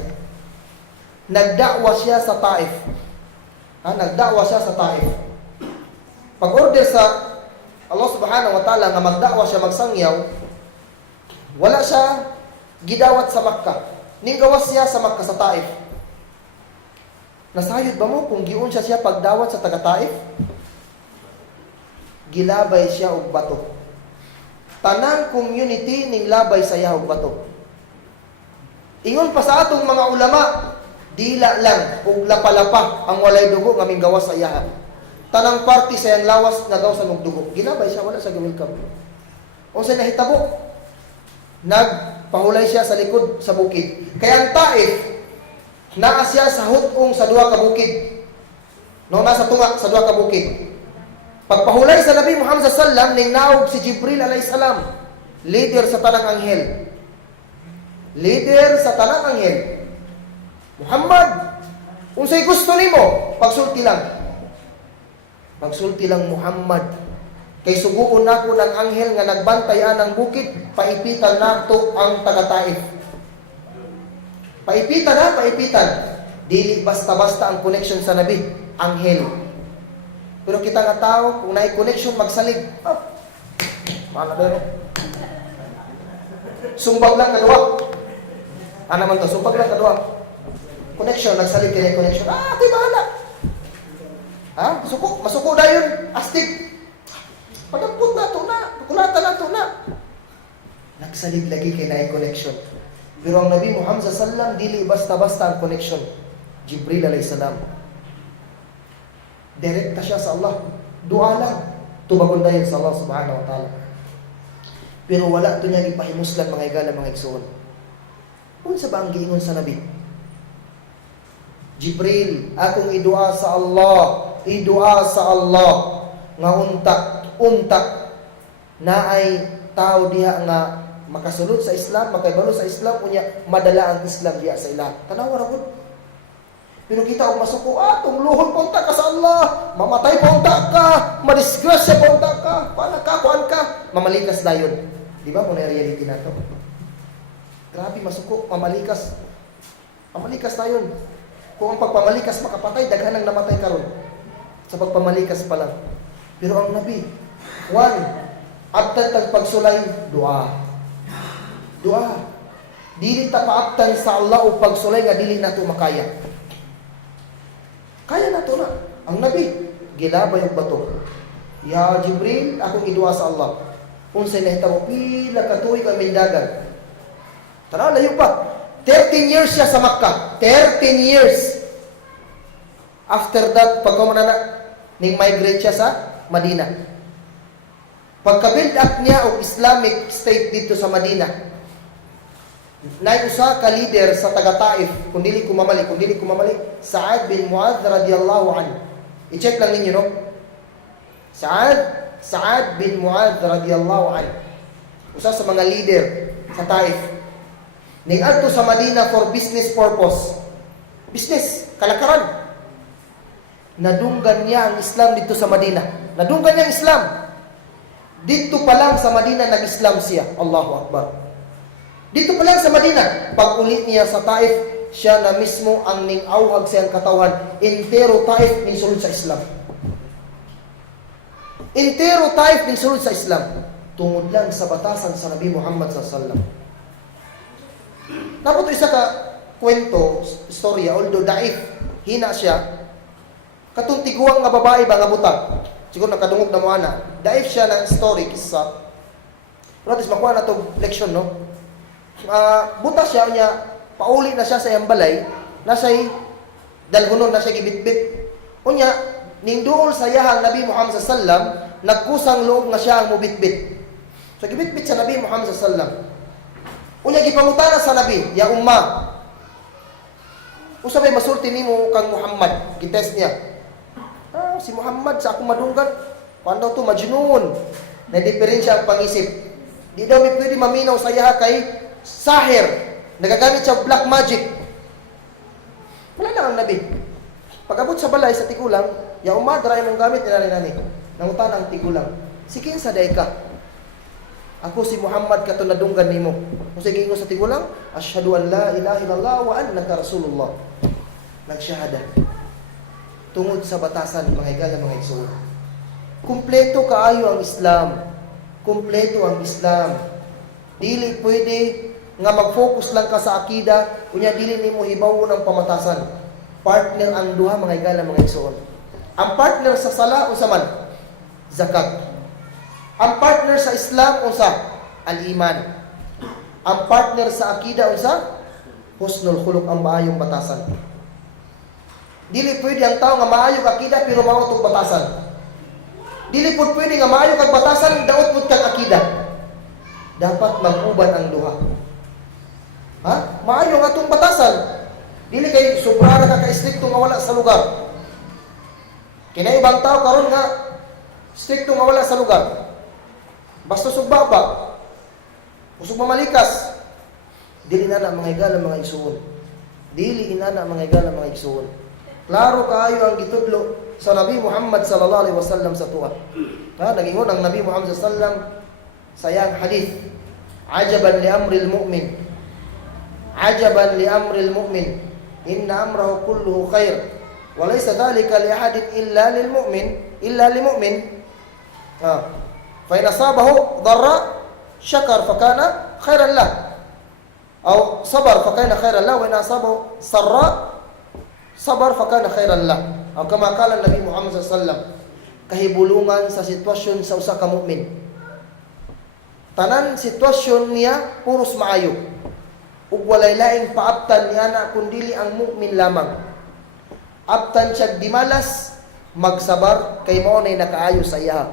Nagdakwa siya sa Taif. Nagdakwa siya sa Taif. Pag-order sa Allah subhanahu wa ta'ala nga magdakwa siya magsangyaw, wala siya gidawat sa Makkah. ning gawas siya sa Makkah sa Taif. Nasayod ba mo kung giun siya pagdawat sa taga Taif? Gilabay siya og bato. Tanang community ning labay sa iya og bato. Ingon pa sa atong mga ulama, dila lang ug lapalapa ang walay dugo nga minggawas sa iya. Tanang party sa iyang lawas nga gawas og dugo. Gilabay siya, wala sa welcome. Unsa nahitabo? Nagpahulay siya sa likod sa bukid. Kaya ang Taif, naa siya sa hutong sa duha ka bukid. No, nasa tunga sa duha ka bukid. Pagpahulay sa Nabi Muhammad sallallahu ning naog si Jibril alayhis salam, leader sa tanang anghel. Leader sa tanang anghel. Muhammad, unsay gusto nimo? Pagsulti lang. Pagsulti lang Muhammad. Kay suguon nako ng anghel nga nagbantay anang bukid, paipitan nato ang taga-Taif. Paipitan na, paipitan. Dili basta-basta ang connection sa Nabi, anghel. Pero kita nga tao, kung naay connection, magsalig. Mga kadero. Sumbag lang kadua. Ano naman to? Sumbag lang kadua. Connection, nagsalig kaya connection. Okay, bahala. Masuko dayon. Astig. Padampot na to na. Kulatan na to na. Nagsalig lagi kaya naay connection. Pero ang Nabi Muhammad sallallahu dili basta-basta ang connection. Jibril alayhis salam. Direkta siya sa Allah. Dua lang. Tubagon dayon sa Allah subhanahu wa ta'ala. Pero wala ito niya ipahimuslan mga igala, mga igsoon. Unsa ba ang giingon sa Nabi? Jibril, akong idua sa Allah. Idua sa Allah. Nga unta. Na ay tao diha nga makasulod sa Islam, makaibalo sa Islam, unya madala ang Islam diha sa ila. Tanawa ra gud. Pero kita og masuko, tungluhon pa unta ka sa Allah, mamatay pa unta ka, madisgrasya pa unta ka, panakakuan ka, mamalikas dayon. Di ba mo na reality na to? Grabe masuko, mamalikas. Mamalikas dayon. Kung ang pagpamalikas makapatay, daghan ang namatay karon. Sa pagpamalikas pa lang. Pero ang Nabi, abtan tag pagsulay, dua. Dua. Dili ta paabtan sa Allah o pagsulay nga dili nato makaya. Kaya na to na. Ang Nabi, gilabay ang bato. Ya Jibril, akong idua sa Allah. Unsay nahitabo, pila ka tuig ang mindagan. Tara, layo pa. 13 years siya sa Makkah. 13 years. After that, pagkamanana, ning-migrate siya sa Madina. Pagka-build up niya og Islamic State dito sa Madina, usa ka leader sa taga-Taif, kung dili ko mamali, Sa'ad bin Mu'adh radiyallahu anhu. I-check lang ninyo, no? Sa'ad bin Mu'adh radiyallahu anhu. Usa sa mga leader sa Taif. Ning-adto sa Madina for business purpose. Business, kalakaran. Nadunggan niya ang Islam dito sa Madina. Nadunggan niya ang Islam. Dito pa lang sa Madina nag-Islam siya. Allahu Akbar. Dito pa lang sa Madina, pag-ulit niya sa Taif, siya na mismo ang ning-awhag sa iyang katawan. Entero Taif minsulod sa Islam. Entero Taif minsulod sa Islam. Tungod lang sa batasan sa Nabi Muhammad sallallahu. Naputo isa ka kwento, istorya, although daif, hina siya. Katong tiguang nga babae ba nga butang. Siguro nakadungog na mo ana. Daif siya ng story, kisa. Pero atis makuha na itong leksyon, no? Buta siya niya, pauli na siya sa iyang balay, nasa'y dalhunon na siya gibitbit. Unya, ning duol sa yahang Nabi Muhammad sallam, nagkusang loob nga siya ang mubitbit. So gibitbit sa Nabi Muhammad sallam. Unya, gipangutana sa Nabi, ya umma, usabay masulti nimo kang Muhammad, gitest niya. Si Muhammad sa akong madunggan, paano to majnun? Na-diferensya ang pangisip. Di daw may pwede maminaw sa yaha kay sahir. Nagagamit siya black magic. Wala lang ang Nabi. Pag-abot sa balay sa tigulang, ya umadra yung gamit nila-nani. Nangutan ang tigulang. Sige sa day ka. Ako si Muhammad kato nadunggan nimo. Kung sige ko sa tigulang, asyhadu an la ilaha illallah wa annaka rasulullah. Nagsyahada. Tungod sa batasan, mga higala, mga igsoon. Kumpleto kaayo ang Islam. Kumpleto ang Islam. Dili pwede nga mag-focus lang ka sa akida, kunya dili nimo hibaw ng pamatasan. Partner ang duha mga higala mga igsoon. Ang partner sa sala unsa man? Zakat. Ang partner sa Islam unsa? Al-iman. Ang partner sa akida unsa? Husnul khuluq, ang maayong batasan. Dili pwede ang tao nga maayong akida pero mao tong batasan. Dili pud pwede nga maayo kag batasan daot pud kag akida. Dapat mag-uban ang duha. Ha? Maayo nga atong batasan. Dili kay sobra na ka-stricto nga wala sa lugar. Kinay ibang tao karon nga stricto nga wala sa lugar. Basta sugbaba. Usog mamalikas. Dili na mga higala mga igsuon. Dili inana mga higala mga igsuon. Klaro kaayo ang gitudlo sa Nabi Muhammad sallallahu alaihi wasallam sa tuwa. Ha, nagingon ang Nabi Muhammad sallallahu alaihi wasallam sa yang hadith. Ajaban li amril mu'min. Ajaban li amril mu'min. Inna amrahu kulluhu khair. Wa laysa dhalika li ahadin illa lil mu'min, illa lil mu'min. Fa in asabahu darra syakar fa kana khairan lah. Aw sabar fa kana khairan lah wa in asabahu sarra sabar fa kana khairan lah. Aw kama qala Nabi Muhammad sallallahu alaihi wasallam, kahibulungan sa sitwasyon sa usa ka mu'min. Tanan sitwasyon niya puros maayo. Ug walay laing paabtan niya na kundili ang mu'min lamang. Abtan siya dimalas, magsabar kay mao nay nakaayo sa iya.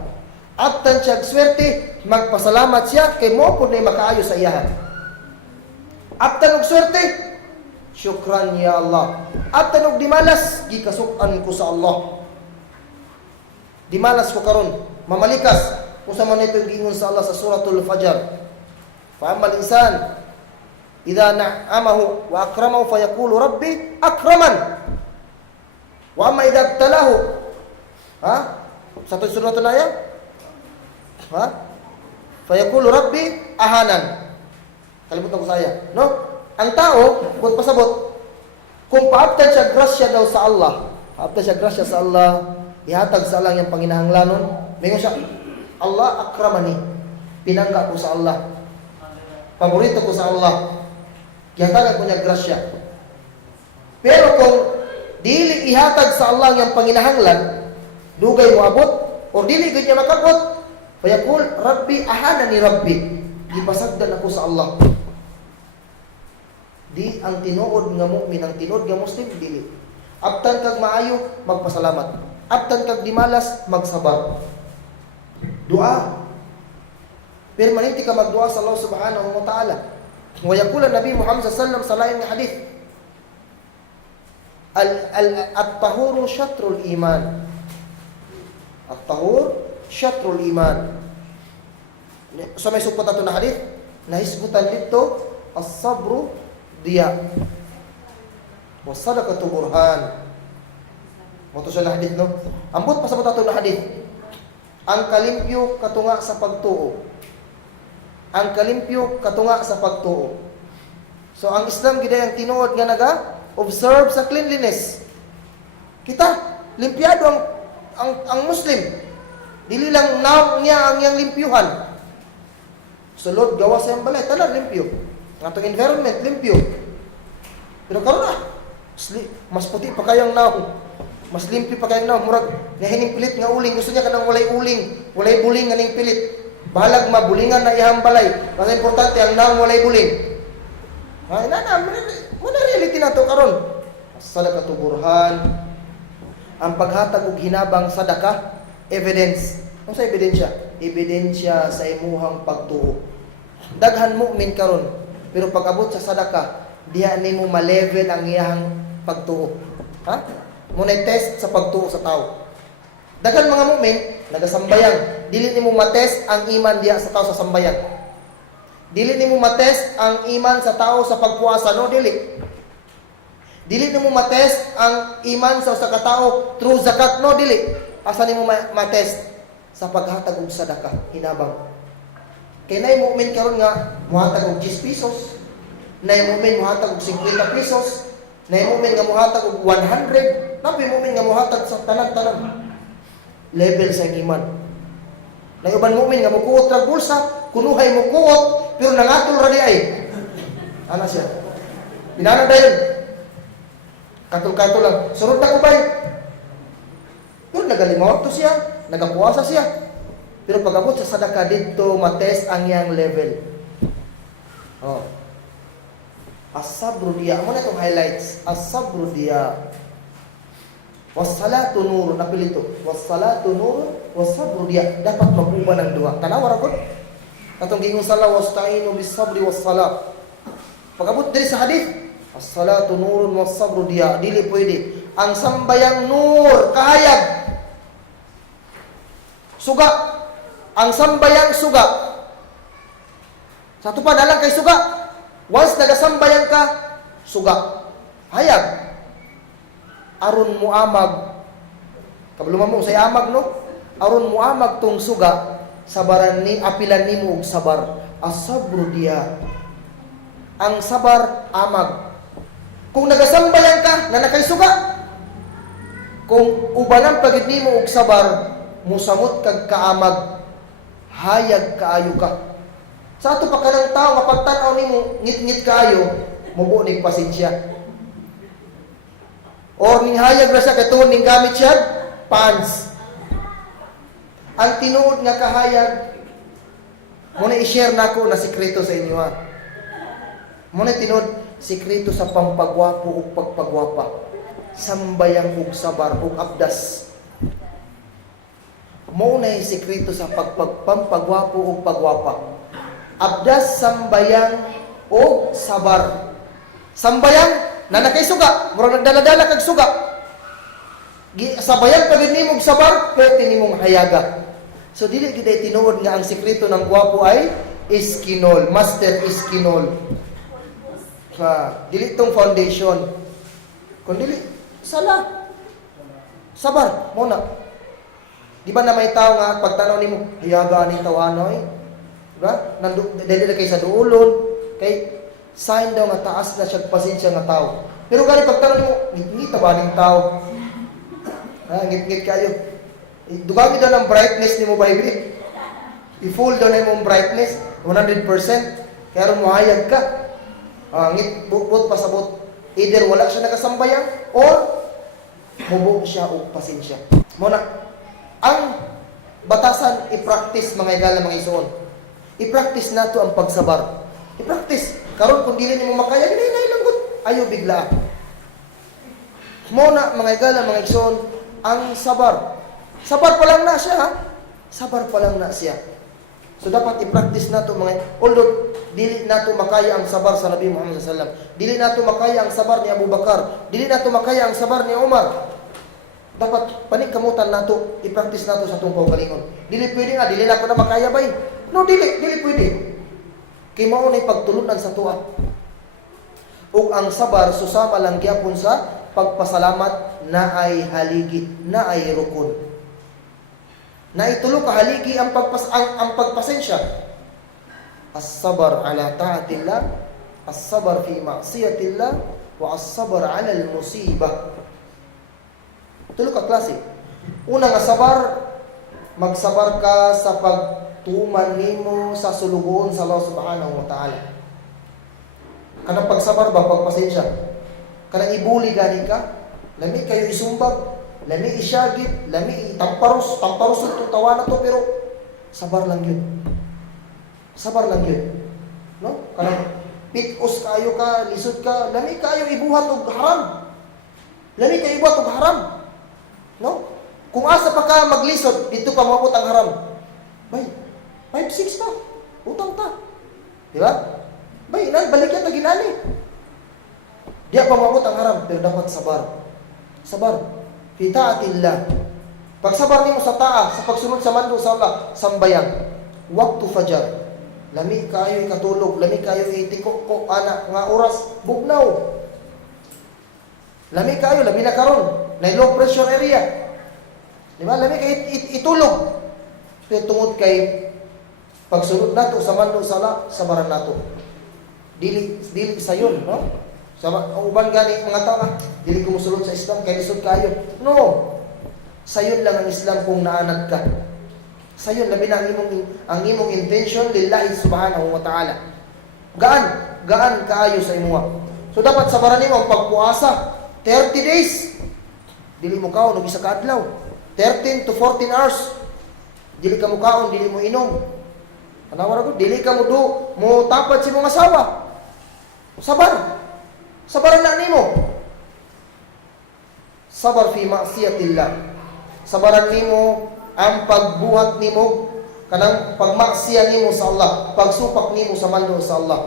Abtan siya swerte, magpasalamat siya kay mao pud nay makaayo sa iya. Abtan og swerte, syukran ya Allah. Abtan og dimalas, gikasukan ko sa Allah. Dimalas ko karon, mamalikas. Usa man ito gingon sa Allah sa suratul Fajr. Fa amal insan idza na'amahu wa akramahu fayaqulu rabbi akraman. Wa amma idza ibtalahu, satu suratul ayat, fayaqulu rabbi ahanan. Kalimutan ko saya, no? Ang tao kung pasabot, kung paabtan siya grasya daw sa Allah, paabtan siya grasya sa Allah, ihatag sa Allah yung panginahanglanon, mingon siya, Allah akramani, pinangga ko sa Allah, paborito ko sa Allah, ihatagan ko niya grasya. Pero kung dili ihatag sa Allah yung panginahanglan, dugay mo abot, o dili gud niya makabot, fayaqul rabbi ahanani rabbi, gipasagdan ako sa Allah. Di ang tinuod nga mu'min, ang tinuod nga Muslim, dili. Abtan kag maayo, magpasalamat. Abtan kag dimalas, magsabar. Dua. Permanente ka magdua sa Allah subhanahu wa ta'ala. Wa yaqula Nabi Muhammad sallallahu alaihi wasallam sa lain nga hadith, at-tahuru syatrul iman. At-tahur syatrul iman. So may supot ato na hadith, nahisgutan dito as-sabru diya wa sadaqatu burhan. Moto sa hadith, no? Ambot pasabot ato na hadith. Ang kalimpyo katunga sa pagtuo. Ang kalimpyo katunga sa pagtuo. So ang Islam gid ang tinuod nga naga-observe sa cleanliness. Kita limpyado ang Muslim. Dili lang naw niya ang iyang limpyuhan. Sulod gawa sa iyang balay, tanan limpyo. Ang atong environment limpyo. Pero karon mas puti pa kayang naw. Mas limpyo pa kayang naw. Murag nahining pilit nga uling. Gusto niya kanang walay uling, walay buling nga ning pilit. Balag mabulingan na ihang balay. Mas importante ang naw walay buling. Ay na reality nato karon. Sadaqatu burhan. Ang paghatag og hinabang sadaka, evidence. Ano sa ebidensya? Ebidensya sa imuhang pagtuo. Daghan mu'min karon, pero pag abot sa sadaka, diha nimo ma-level ang iyang pagtuo. Munay test sa pagtuo sa tao. Daghan mga mu'min nagasambayang, dili nimo ma-test ang iman diha sa tao sa sambayang. Dili nimo ma-test ang iman sa tao sa pagpuasa, no dili. Dili nimo ma-test ang iman sa usa ka tawo through zakat, no dili. Asa nimo ma-test sa paghatag og sadaka, hinabang. Kay nay mu'min karon nga muhatag og 10 pesos, nay mu'min muhatag og 50 pesos, nay mu'min nga muhatag og 100, napi mu'min nga muhatag sa tanan-tanan. Level sa iman. Nay uban mu'min nga mukuot ra bulsa, kunuhay mukuot pero nangatol ra di ay. Ana siya. Pinana dayon. Katul-katul lang. Surod na ko bay. Pero nagalimaw to siya, nagapuasa siya. Pero pag-abot sa sadaka dito, matest ang iyang level. Oh. As-sabru diya. Amo na itong highlights. As-sabru diya. Was-salatu nurun. Napilito. Was-salatu nurun. Was-sabru diya. Dapat mag-uba ng duha. Tanawar ako. Atong gingong sala, wasta'inu bis-sabri was-salat. Pag-abot diri sa hadith, as-salatu nurun was-sabru diya. Dili pwede. Ang sambayang nur, kahayag. Suga. Ang sambayang suga. Sa tupad alang kay suga. Once nagasambayan ka, suga. Hayag. Aron muamag. Kabuluman mo sa amag no? Aron muamag tong suga, sabaran ni apilan nimo og sabar. As-sabru diya. Ang sabar amag. Kung nagasambayan ka na nakay suga, kung ubanan pagid nimo og sabar, musamot kag kaamag, hayag kaayo ka. Sa ato pa kanang tao nga pagtan-aw nimo ngit-ngit kaayo, mubo ning pasensya. Or ning hayag ra siya kay tuon ning gamit siya pants. Ang tinuod nga kahayag muna i-share nako na sikreto sa inyo ha. Muna tinuod sikreto sa pampagwapo ug pagpagwapa. Sambayang ug sabar ug abdas. Muna sikreto sa pampagwapo ug pagwapa. Abdas, sambayang, o sabar. Sambayang, na nakay suga. Murang nagdala-dala kag suga. Sabayang pagid nimo og sabar, pwede nimong hayaga. So, dili gid ay tinuod nga ang sikreto ng gwapo ay iskinol. Master iskinol. Dili tong foundation. Kung dili, sala. Sabar, muna. Di ba na may tao nga, pagtanaw nimo, hayaga ni tawanoy? Diba? Dahil kay sa duulon, kay sign daw nga taas na siya pasensya nga tao. Pero gani pagtanong mo, ngit-ngit ba ning tao? Ngit-ngit kayo. Dugami daw ng brightness ni mo ba ibig? I-full daw na yung brightness, 100%. Kaya rin mahayag ka. Ngit, bukbot, pasabot. Either wala siya nakasambayan, or mubo siya o pasensya. Muna, ang batasan, i-practice mga igala mga isuon. I-practice nato ang pagsabar. I-practice. Karon kung dili nimo makaya, hinay lang gud. Ayo bigla. Muna mga igala, mga igsoon, ang sabar. Sabar pa lang na siya, ha? Sabar pa lang na siya. So dapat i-practice nato mga, although dili nato makaya ang sabar sa Nabi Muhammad sallallahu alaihi wasallam. Dili nato makaya ang sabar ni Abu Bakar. Dili nato makaya ang sabar ni Umar. Dapat panikamutan nato, i-practice nato sa atong kaugalingon. Dili pwede nga, dili na ko na makaya bay. No, dili pwede. Kay mao nay pagtulunan sa tuwa. Ug ang sabar susama lang gyapon sa pagpasalamat na ay haligi, na ay rukun. Na itulo ka haligi ang pagpasensya. As-sabar ala ta'atillah, as-sabar fi ma'siyatillah, wa as-sabar ala al-musibah. Tulo ka klase. Una nga sabar, magsabar ka sa pagtuman nimo sa sulugon sa Allah subhanahu wa ta'ala. Kanang pagsabar ba, pagpasensya. Kanang ibuli gani ka, lami kayo isumbag, lami isyagit, lami tamparos itong tawa na to, pero sabar lang yun. Sabar lang yun. No? Kanang pitos kayo ka, lisod ka, lami kayo ibuhat og haram. Lami kayo ibuhat og haram. No? Kung asa pa ka maglisod, dito pa maabot ang haram. Bay, 5-6 pa. Utang ta. Di ba? Bay, balik yan na ginani. Di pa maabot ang haram, pero dapat sabar. Sabar. Fi ta'atillah. Pag sabar nimo sa taa, sa pagsunod sa mando sa Allah, sambayang. Waktu fajar. Lami kayo ikatulog, lami kayo itikok ko, anak, nga oras, bugnaw. Lami kayo, lami na karon. Na low pressure area. Di ba? Lami kayo itulog. Pero tungod kay pagsunod nato sa mando sa Allah, sabaran nato. Dili sayon, no? Sa uban gani mga tao dili ko musulod sa Islam kay lisod kayo. No. Sayon lang ang Islam kung naanad ka. Sayon labi na ang imong intention lillahi subhanahu wa ta'ala. Gaan gaan kaayo sa imuha. So dapat sabaran nimo ang pagpuasa 30 days. Dili mo kaon og isa ka adlaw. 13 to 14 hours. Dili ka mo kaon, dili mo inom. Anawara ko, dili ka mo tapad si mong asawa. Sabar. Sabaran na nimo. Sabar fi ma'siyatillah. Sabaran nimo ang pagbuhat nimo kanang pagmaksiya nimo sa Allah, pagsupak nimo sa mando sa Allah.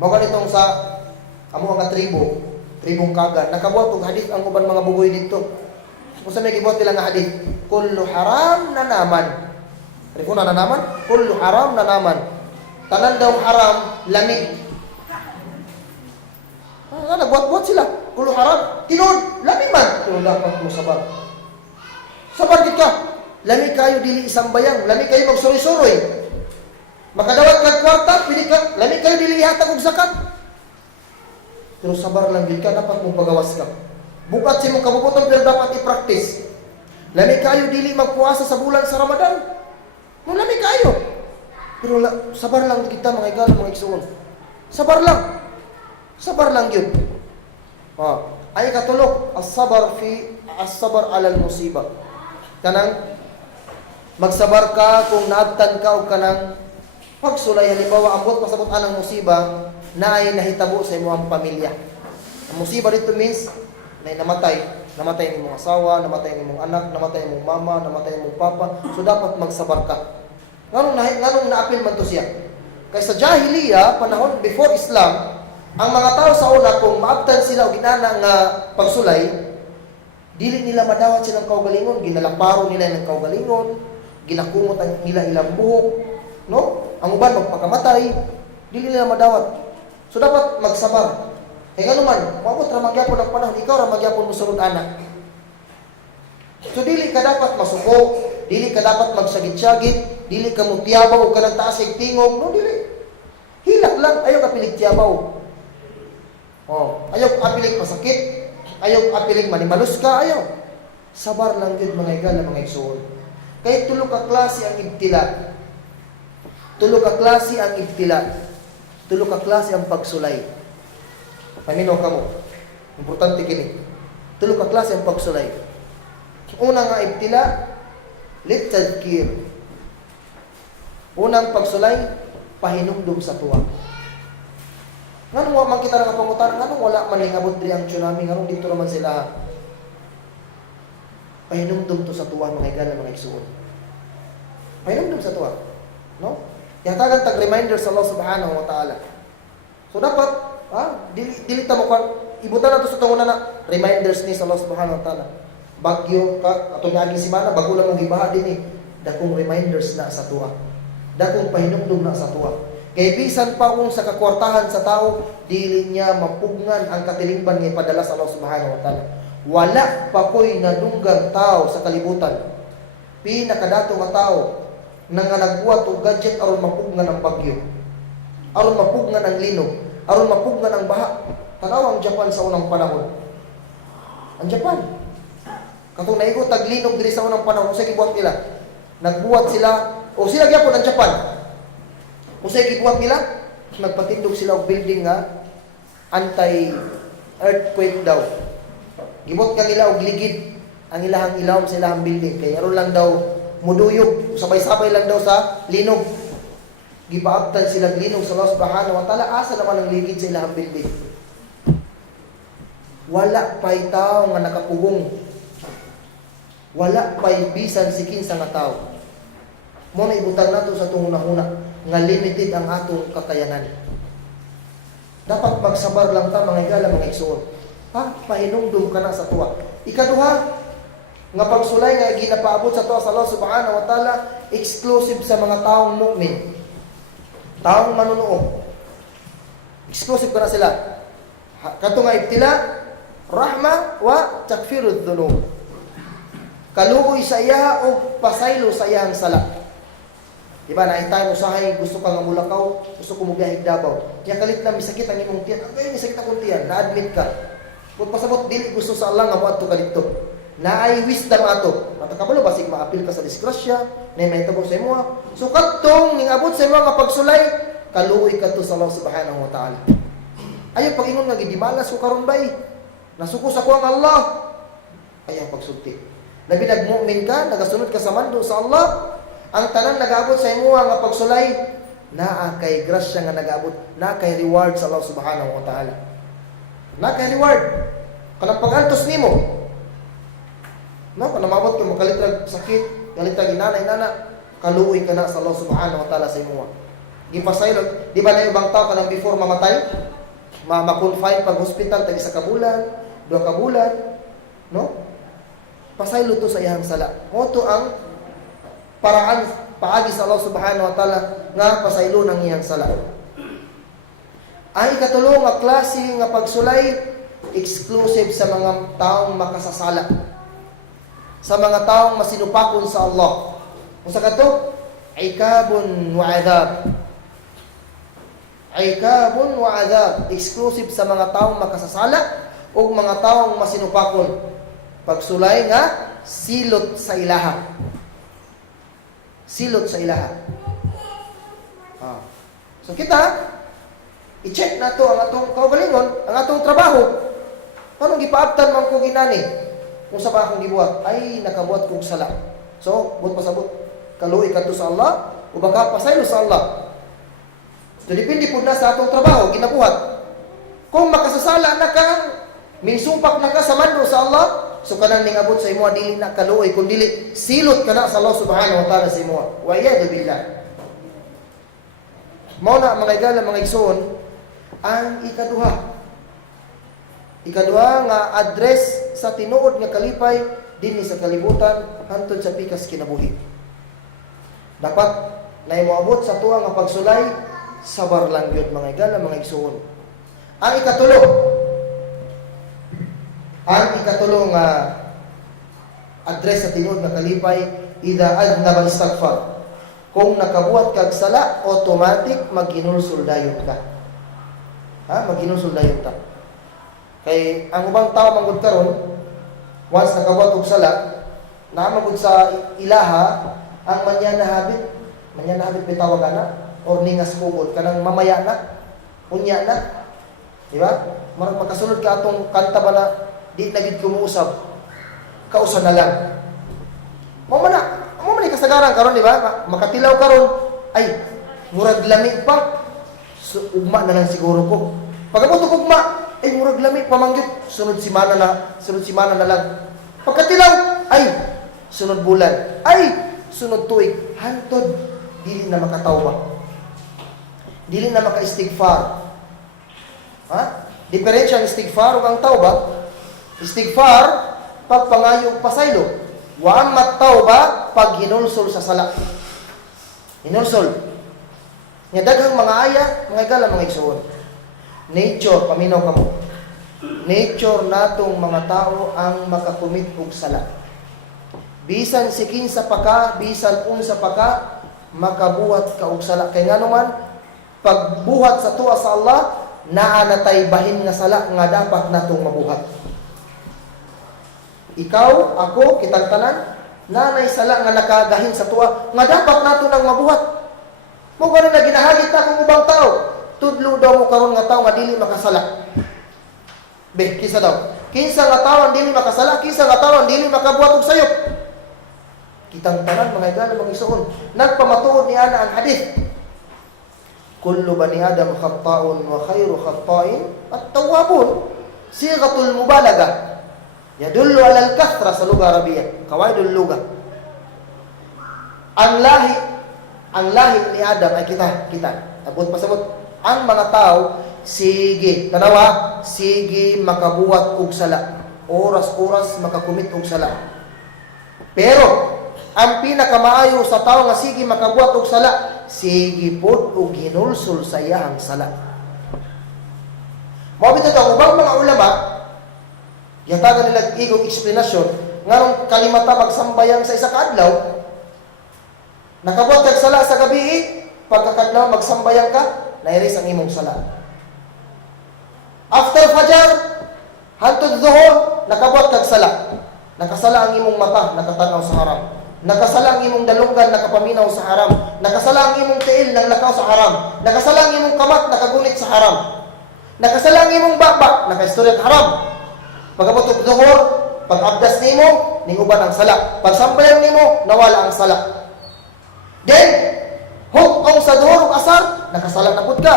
Mao ganitong sa amo nga tribong Kaga. Nakabuhat og hadith ang uban mga bugoy dito. Kung sa may gibuhat nila nga hadith, kullu haram na naman. Rifuna na naman, kullu haram na naman. Tanan daw haram, lamig. Nagbuhat-buhat sila. Kullu haram, tinud, lamig man. Pero dapat mo sabar. Sabar gid ka. Lamig kayo dili isang bayang, lamig kayo magsuroy-suroy. Makadawat kag kwarta, pili ka, lamig kayo dili ihatag og zakat. Pero sabar lang gid ka, dapat mo pagawas ka. Bukat si mong kabubuton pero dapat i-practice. Lamig kayo dili magpuasa sa bulan sa Ramadan. No lamig kayo. Pero sabar lang kita mga igala, mga igsuon. Sabar lang. Sabar lang yun. Ay katulog, as-sabar alal musibah. Kanang magsabar ka kung naabtan ka o kanang pagsulay, halimbawa ambot pasabot anang musiba na ay nahitabo sa imong pamilya. Ang musiba dito means na namatay ni mong asawa, namatay ni mong anak, namatay ni mong mama, namatay ni mong papa. So dapat magsabar ka. Nganong naapil man to siya? Kaya sa Jahiliya, panahon before Islam, ang mga tao sa una kung maabtan sila o ginana nga pagsulay, dili nila madawat silang kaugalingon, ginalaparo nila ng kaugalingon, ginakumot nila ilang buhok, no? Ang uban magpakamatay, dili nila madawat. So dapat magsabar. Kaya nga naman, maabot ra magyapon ang panahon, ikaw ra magyapon mo sulod anak. So dili ka dapat masuko, dili ka dapat magsagit-sagit, dili ka mo tiyabaw o ka ng taas ay tingog, no dili. Hilak lang, ayaw ka pilig tiyabaw. Ayaw apilig pasakit, ayaw apilig manimalus ka, ayaw. Sabar lang yun mga igala, mga igsoon. Kahit tulog ka klase ang ibtila. Tulog ka klase ang ibtila. Tulog ka klase ang pagsulay. Paminaw ka mo. Importante kini. Tulog ka klase ang pagsulay. Una nga ibtila, litadkir. Unang pagsulay, pahinumdum sa tuwa. Nganong man kita nga pangutan, nganong wala man hingabot diri ang tsunami, nganong dito naman sila. Pahinumdum to sa tuwa mga igala, mga igsuon. Pahinumdum sa tuwa. No? Yatagan tag reminder sa Allah subhanahu wa ta'ala. So dapat, dili ta mo kan ibutan nato sa tunguna na reminders ni sa Allah subhanahu wa ta'ala. Bagyo ka atong agi semana bago lang ang gibaha dinhi, dakong reminders na sa tuwa. Dakong pahinumdum na sa tuwa. Kay bisan pa kung sa kakwartahan sa tao, dili niya mapugnan ang katilingban nga ipadala sa Allah subhanahu wa ta'ala. Wala pa ko'y nadunggang tao sa kalibutan. Pinakadato nga tao na nga nagbuhat og gadget aron mapugnan ang bagyo. Aron mapugnan ang linog, aron mapugnan ang baha. Tanaw ang Japan sa unang panahon. Ang Japan. Katong naigo tag linog diri sa unang panahon, usa gibuhat nila. Nagbuhat sila o sila gyapon ang Japan. Usay gibuhat nila, nagpatindog sila og building nga anti-earthquake daw. Gibuhat ka nila og ligid ang ilahang ilawom sa ilahang building kay aron lang daw muduyog, sabay-sabay lang daw sa linog. Gipaabtan sila linog sa Allah subhanahu wa ta'ala, asa naman ang ligid sa ilahang building. Wala pa'y tao nga nakapugong. Wala pa'y bisan si kinsa nga tao. Mo na ibutang nato sa itong una-una nga limited ang atong kakayanan. Dapat magsabar lang ta mga igala, mga igsuon. Pahinumdum ka na sa tuwa. Ikaduha, nga pagsulay nga ginapaabot sa tuwa sa Allah subhanahu wa ta'ala, exclusive sa mga taong mu'min. Taong manunuo. Exclusive ka na sila. Kato nga ibtila, rahma wa takfirud dhunub. Kaluoy sa iya o pasaylo sa iyang sala. Diba, naitay mo sahay, gusto ka nga Mulakaw, gusto ko mo biyahig Davao. Kaya kalit lang, misakit ang imong tiyan. Ang misakit akong tiyan, na-admit ka. Kung pasabot, dili gusto sa Allah nga mo ato ka dito. Naay wisdom ato. Matakabalo, basig maapil ka sa disgrasya, na may tabong sa imo. So katong, ning abot sa imo nga pagsulay, kaluoy ka to sa Allah subhanahu wa ta'ala. Ayaw pag-ingon nga, gidimalas ko karon bay. Nasuko sa ko ang Allah. Ayaw pagsulti. Labi nagmu'min ka, nagasunod ka sa mando sa Allah, ang tanan nag-abot sa imo nga pagsulay, naa kay grasya nga nag-abot, naa kay reward sa Allah subhanahu wa ta'ala. Naa kay reward. Kanang pag-antos nimo. No, kung namabot ka, makalitrag sakit, kalitrag inana, kaluoy ka na sa Allah subhanahu wa ta'ala sa imo. Gipasaylot, di ba na ibang tao kanang before mamatay? Ma-confine pag hospital, tag isa ka bulan, 2 ka bulan, no? Pasaylo to sa iyang sala. Moto ang paraan paagi sa Allah subhanahu wa ta'ala nga pasaylo ng iyang sala. Ay ikatulo nga klase nga pagsulay exclusive sa mga taong makasasala. Sa mga taong masinupakon sa Allah. Unsa kadto? Ikabun wa adab. Ikabun wa adab. Exclusive sa mga taong makasasala o mga taong masinupakon. Pagsulay nga silot sa ilaha. Silot sa ilaha. So kita, i-check na to ang atong kaugalingon, ang atong trabaho. Anong gipaabtan man ko ginani? Kung sa pa akong gibuhat, ay nakabuhat kong sala. So, buot pasabot, kaluoy ka to sa Allah, o baka pasaylo sa Allah. So, depende po na sa atong trabaho, ginabuhat. Kung makasasala na ka, minsumpak na ka sa mando sa Allah, so kanang ningabot sa imo dili na kaluoy kun dili silot kana sa Allah subhanahu wa ta'ala sa imo. Wa iyad billah. Mao na mga igala mga igsoon ang ikaduha. Ikaduha nga address sa tinuod nga kalipay dinhi sa kalibutan hantod sa pikas kinabuhi. Dapat na moabot sa tuwa nga pagsulay sabar lang gyud mga igala mga igsoon. Ang ikatulong address sa tinuod nga kalipay, ida adnaba istighfar. Kung nakabuhat kag sala, automatic maghinulsol dayon ka. Maghinulsol dayon ka. Kay ang ubang tao manggod karon, once nakabuhat og sala, naamagod sa ilaha ang manyanahabit bitawag ana or ningas kugod kanang mamaya na, unya na. Di ba? Marag makasunod ka atong kanta ba na di na gid kumuusab. Kausa na lang. Mo man kasagaran karon di ba? Makatilaw karon ay murag lami pa. So, ugma na lang siguro ko. Pagabot og ugma, ay murag lami pa mangyud. Sunod simana na lang. Pagkatilaw, ay sunod bulan, ay sunod tuig, hantod dili na makatawba. Dili na maka-istighfar. Diferensya ang istighfar ug ang tawba. Istighfar, pagpangayo pasaylo. Wa amat tawba, pag hinulsol sa sala. Hinulsol. Nga daghang mga aya, mga igala, mga igsoon. Nature, paminaw ka mo. Nature natong mga tao ang makakumit og sala. Bisan si kinsa pa ka, bisan unsa pa ka, makabuhat ka og sala. Kay nga naman, pagbuhat sa tuwa sa Allah, naa natay bahin nga sala nga dapat natong mabuhat. Ikaw, ako, kitang tanan, nanay sala nga nakagahin sa tuwa nga dapat nato nang mabuhat. Mo ba na ginahagit na kung ubang tao? Tudlo daw mo karon nga tao nga dili makasala. Kisa daw. Kinsa nga tao ang dili makasala, kinsa nga tao ang dili makabuhat og sayop. Kitang tanan mga igala mga igsoon. Nagpamatuod ni ana ang hadith. Kullu bani Adam khata'un wa khairu khata'in at-tawwabun. Sighatul mubalaghah. Yadullu ala al-kathra sa lugha Arabiyya. Qawaidul lugha. Ang lahi ni Adam ay kita. Abot pasabot. Ang mga tao, sige, tanawa, sige makabuhat og sala. Oras-oras makakumit og sala. Pero ang pinakamaayo sa tao nga sige makabuhat og sala, sige pod og hinulsol sa iyang sala. Mao bitaw ang ubang mga ulama, yatagan nila igong eksplanasyon ngarong kalimata magsambayang sa isa ka adlaw. Nakabuhat kag sala sa gabi, pagkakadlaw magsambayang ka, nairis ang imong sala. After Fajr, hantod Dhuhr, nakabuhat kag sala. Nakasala ang imong mata, nakatanaw sa haram. Nakasalang imong dalunggan, nakapaminaw sa haram. Nakasalang imong tiil, naglakaw sa haram. Nakasalang imong kamat, nakagunit sa haram. Nakasalang imong baba, nakaistorya sa haram. Pagabot og duhur, pag-abdas nimo, ninguban ang sala. Pagsambayan nimo, nawala ang sala. Then, hukong sa duhur ug asar, nakasalang na pud ka.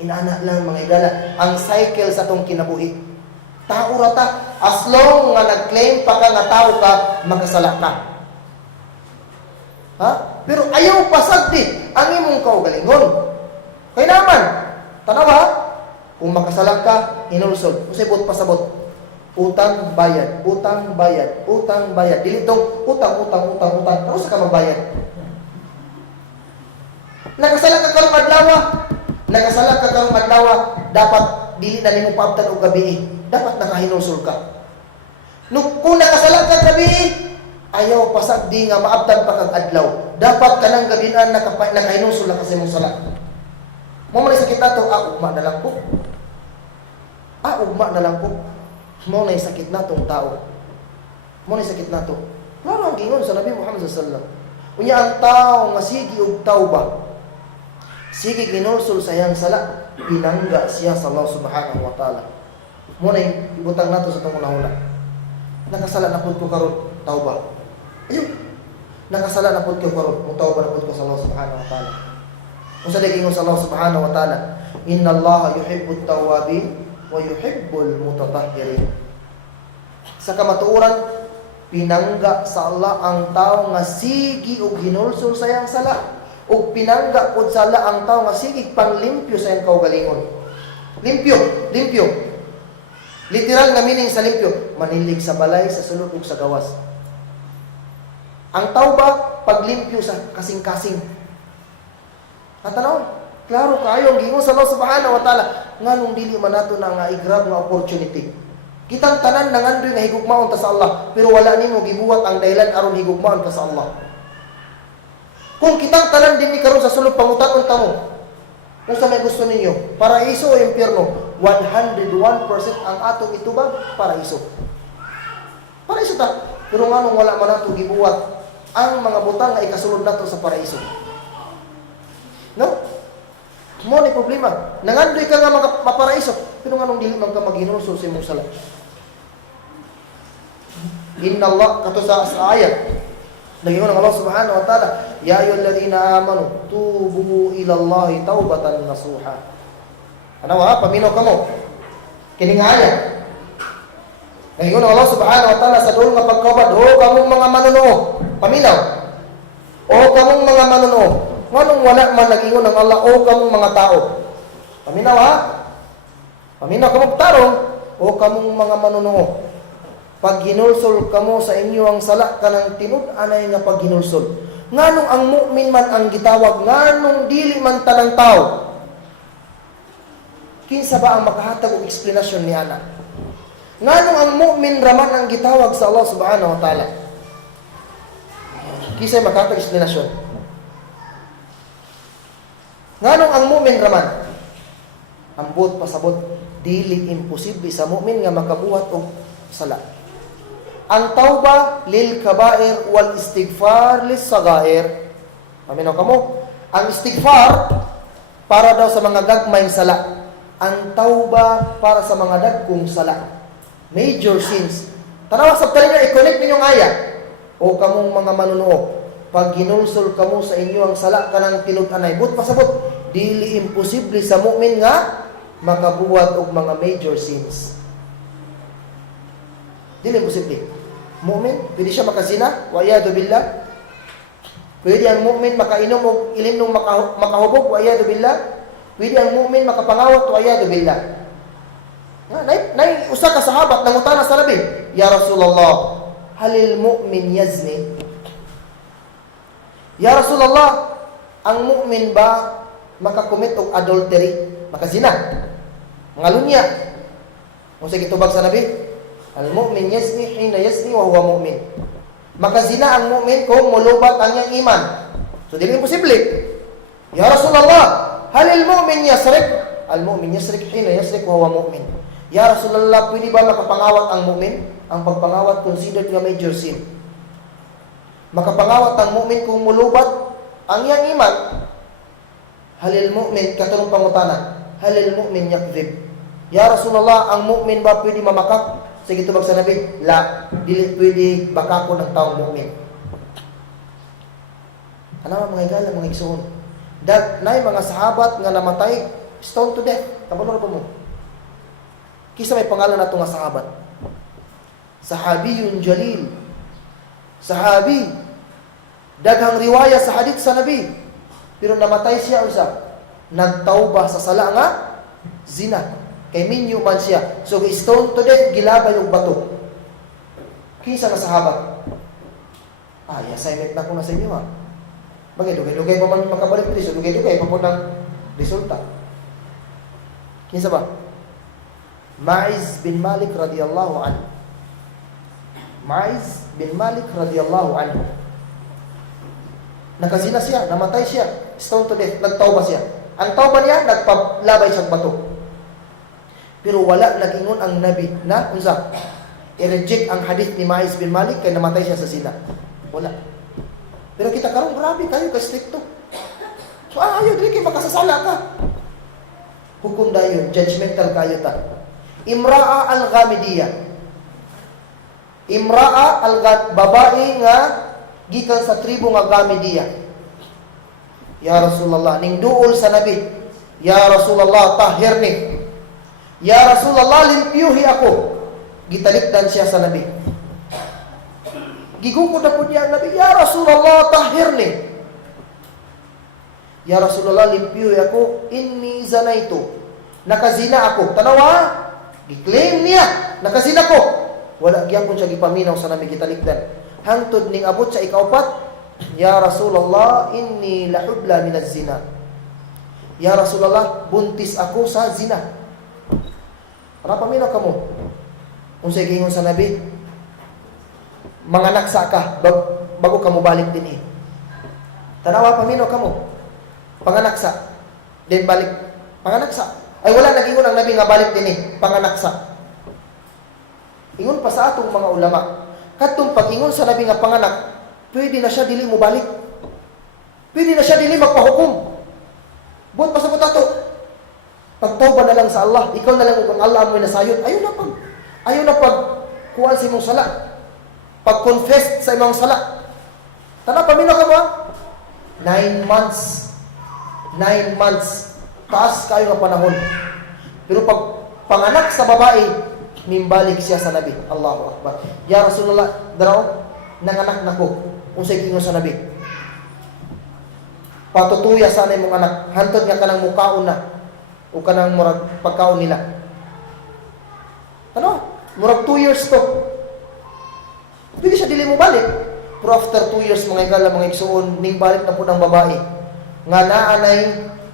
Inaana lang mga igala, ang cycle sa tong kinabuhi. Tao rata, as long nga nag-claim pa ka nga tao ka, makasala ka. Ha? Pero ayaw pasagdi ang imong kaugalingon. Kaya naman, tanawa ha? Kung makasala ka, hinulsol. Kung sabot pasabot, utang, bayad, utang, bayad, utang, bayad. Dili itong utang, utang, utang, utang. Ano sa ka magbayad? Nakasala ka karong adlaw, nakasala ka karong adlaw, dapat dili na nimo paabtan og gabi. Dapat nakahinulsol ka. Kung nakasala ka gabi, ayaw pasagdi nga maabtan pa kag adlaw. Dapat kanang gabinan nakahinulsol na kasi mong sala. Mo man sakit nato, ugma na lang ko. Ugma na lang ko. Mo na sakit natong tao. Mo na sakit nato. Klaro ang gingon sa Nabi Muhammad sallallahu alaihi wasallam. Unya ang tao nga sige og tawba, sige ginulsol sa iyang sala, pinangga siya sa Allah subhanahu wa ta'ala. Muna ibutang nato sa itong una-una. Nakasala na po ko karon, tawba. Ayun. Nakasala na po ko karon, tawba na po ko sa Allah subhanahu wa ta'ala. Kung sa diging sa Allah subhanahu wa ta'ala, inna Allah yuhibbut tawabin wa yuhibbul mutatahhirin. Sa kamatuoran, pinangga sa Allah ang tao nga sige og hinulsol sa iyang sala. O pinangga pod sa Allah ang tao nga sige panglimpyo sa iyang kaugalingon. Limpyo, limpyo. Literal na meaning sa limpyo, manilig sa balay, sa sulod ug sa gawas. Ang tawba, paglimpyo sa kasing-kasing. At ano? Klaro kayo, ang gingon sa Allah subhanahu wa ta'ala, nga nung dili man nato na nga i-grab nga opportunity. Kitang tanan nangandoy nga higugmaon ta sa Allah, pero wala nimo gibuhat ang dahilan aron higugmaon ka sa Allah. Kung kitang tanan din ni karon sa sulod pangutan-on ta mo, kung sa may gusto ninyo, paraiso o impyerno, 101% ang atong itubag, paraiso. Paraiso ta. Pero nga nung wala man nato gibuhat ang mga butang nga ikasulod nato sa paraiso. No? Mo ni problema. Nangandoy ka nga maparaiso, pero nga nung dili man ka maghinulsol sa imong sala. Inna Allah, kato sa ayat, Nagingon ng Allah subhanahu wa ta'ala, Ya ayyuhalladhina amanu, tubu ila Allahi tawbatan nasuha. Ano ha? Paminaw ka mo. Kining ayat. Nagingon ng Allah subhanahu wa ta'ala sa doon nga pagkabad, O kamong mga manunoo, paminaw. O kamong mga manunoo. Nganong wala man nagingon ng Allah, O kamong mga tao. Paminaw ha? Paminaw ka mo tarong, O kamong mga manunoo. Pag ginulsol kamo sa inyo ang sala kanang tinud-anay nga pag ginulsol. Nganong ang mu'min man ang gitawag, nganong dili man tanang tao. Kinsa ba ang makahatag og eksplanasyon ni ana? Nganong ang mu'min raman ang gitawag sa Allah subhanahu wa ta'ala? Kinsa makahatag eksplanasyon? Nganong ang mu'min raman? Ambot pasabot, dili imposible sa mu'min nga makabuhat og sala. Ang tauba lil kabair wal istighfar lis sagair. Paminaw kamo? Ang istighfar para daw sa mga gagmayng sala. Ang tauba para sa mga dagkong sala. Major sins. Tanawa sa talinga i-connect ninyong aya. O kamong mga manunoo, pag ginulsol kamo sa inyo ang sala kanang tinud-anay, but pasabot, dili imposible sa mu'min nga makabuhat og mga major sins. Dili imposible. Mu'min, pwede siya makazina, wa iyadu billah. Pwede ang mu'min makainom o ilimnong makahubog, wa iyadu billah. Pwede ang mu'min makapangawat, wa iyadu billah. Nay usa ka sahabat nangutana sa Nabi, Ya Rasulullah, halil mu'min yazni? Ya Rasulullah, ang mu'min ba makakomit og adultery, makazina? Ngalunya. Kung sige tubag sa Nabi, al-mu'min yazni hina yazni wa huwa mu'min. Makazina ang mu'min kung mulubat ang iyang iman. So, dili imposible. Ya Rasulullah, halil mu'min yasrik? Al-mu'min yasrik hina yasrik wa huwa mu'min. Ya Rasulullah, pwede ba makapangawat ang mu'min? Ang pagpangawat considered nga major sin. Makapangawat ang mu'min kung mulubat ang iyang iman. Halil mu'min, katulong pangutana, halil mu'min yakdhib. Ya Rasulullah, ang mu'min ba pwede mamakak? Sige tubag sa Nabi, la, dili pwede bakako ng taong mu'min. Ano mga igala, mga igsoon? Nay mga sahabat nga namatay, stone to death. Kabalo ba mo? Kisa may pangalan na ito nga sahabat. Sahabiyun jalil. Sahabi. Daghang riwaya sa hadith sa Nabi. Pero namatay siya usa. Nagtawba sa sala nga zina. Kay minyo man siya. So stone to death, gilabay og bato. Kisa nga sahabat. Assignment na ko na sa inyo ha. Bagay, dugay-dugay pa man makabalik dito. Dugay-dugay pa po ng resulta. Kinsa ba? Ma'iz bin Malik radiyallahu anhu. Ma'iz bin Malik radiyallahu anhu. Nakazina siya, namatay siya, stone to death, nagtawba siya. Ang tawba niya, nagpalabay siyang bato. Pero wala nagingon ang Nabi na, unsa, i-reject ang hadith ni Ma'iz bin Malik kaya namatay siya sa zina. Wala. Pero kita karon grabe kayo ka stricto. So ayaw dili kay makasasala ka. Hukom dayon, judgmental kayo ta. Imra'a al-Ghamidiyah. Imra'a babae nga gikan sa tribo nga Ghamidiyah. Ya Rasulullah, ning duol sa Nabi. Ya Rasulullah, tahhirni. Ya Rasulullah, limpyuhi ako. Gitalikdan siya sa Nabi. Gigukod na po niya ang Nabi, Ya Rasulullah, tahhirni. Ya Rasulullah, limpyuhi ako. Inni zanaitu. Nakazina ako. Tanawa, giklaim niya, nakazina ko. Wala gyapon siya gipaminaw sa Nabi, gitalikdan. Hangtod ning abot sa ikaupat, Ya Rasulullah, inni lahubla minaz zina. Ya Rasulullah, buntis ako sa zina. Ano paminaw ka mo? Unsay gingon sa Nabi, manganak ka bago ka mo balik din eh. Tanawa paminaw ka mo. Panganaksa. Then balik. Panganaksa. Ay wala nagingon ang Nabi nga balik din eh. Panganaksa. Ingon pa sa atong mga ulama. Katong pag-ingon sa Nabi nga panganak, pwede na siya dili mo balik. Pwede na siya dili magpahukom. Buot pa sa butato. Pagtawba na lang sa Allah. Ikaw na lang kung Allah mo nasayod. Ayaw na pag kuwan sa imong sala. Pag-confess sa imong sala. Tana paminaw ka ba? 9 months. 9 months. Taas kayo nga panahon. Pero pag panganak sa babae, mimbalik siya sa Nabi. Allahu Akbar. Ya Rasulullah, daraw, nanganak na ko. Unsay gingon sa Nabi. Patutuya sana imong anak. Hantod nga kanang mukaon na. O kanang murag pagkaon nila. Ano? Murag 2 years to. Pwede siya dili mo balik. Pero after 2 years, mga igala, mga igsuon, ning balik na po ng babae. Nga naanay,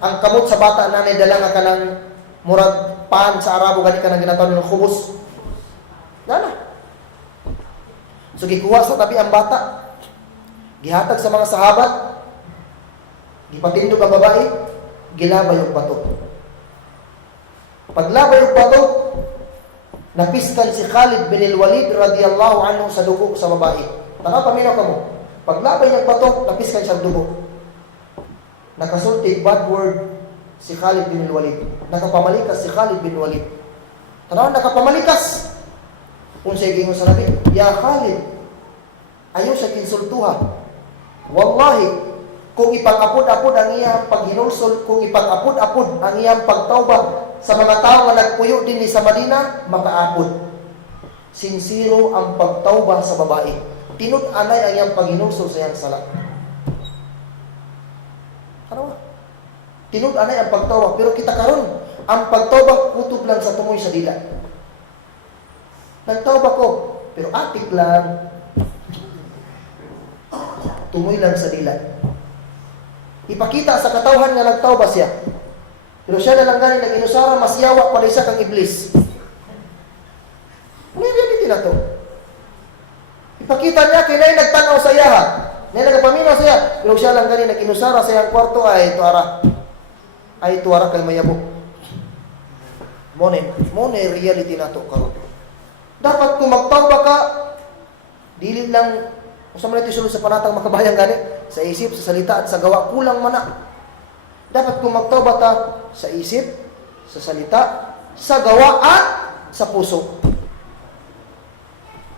ang kamot sa bata nanay dala nga kanang murag pan sa Arabo, gani ka nang ginatawag ng khubus. Gana. So, gikuha sa tabi ang bata. Gihatag sa mga sahabat. Gipatindog ang babae. Gilabay yung bato. Paglabay yung bato, napiskan si Khalid bin al-Walid radiyallahu anhu sa dugo sa babae. Nakapaminaw ka mo. Paglabay niyang bato, napiskan siya dugo. Nakasulti, bad word si Khalid bin al-Walid. Nakapamalikas si Khalid bin Walid. Tanaw, nakapamalikas. Unsay gingon sa Nabi, Ya Khalid, ayaw sa kinsultuha. Wallahi, kung ipag-apod-apod ang iyang paghinulsol, kung ipag-apod-apod ang iyang pagtawba sa mga tao na nagpuyo din ni sa Madina, makaapod. Sinsiro ang pagtawba sa babae. Tinud-anay ang iyang paghinulsol sa iyang sala. Ano? Tinud-anay ang pagtawba. Pero kita karon, ang pagtawba kutob lang sa tumoy sa dila. Nagtawba ko, pero atik lang. Tumoy lang sa dila. Ipakita sa katawhan nga nagtawba siya. Pero siya na lang galing nag-inusara, mas yawa pa isa kang iblis. Ano yung reality na to? Ipakita niya, kinay nagtanaw sa iya ha. Nay nagapaminaw sa iya. Pero siya lang galing nag-inusara sa iyang kwarto, ay tuara kay mayabok. Mone reality na to karon. Dapat kung magtawba ka, dili lang Kung sa man ito sulod sa panatang makabayang gani, sa isip, sa salita, at sa gawa, kulang man na. Dapat kung magtawbat ta sa isip, sa salita, sa gawa, at sa puso.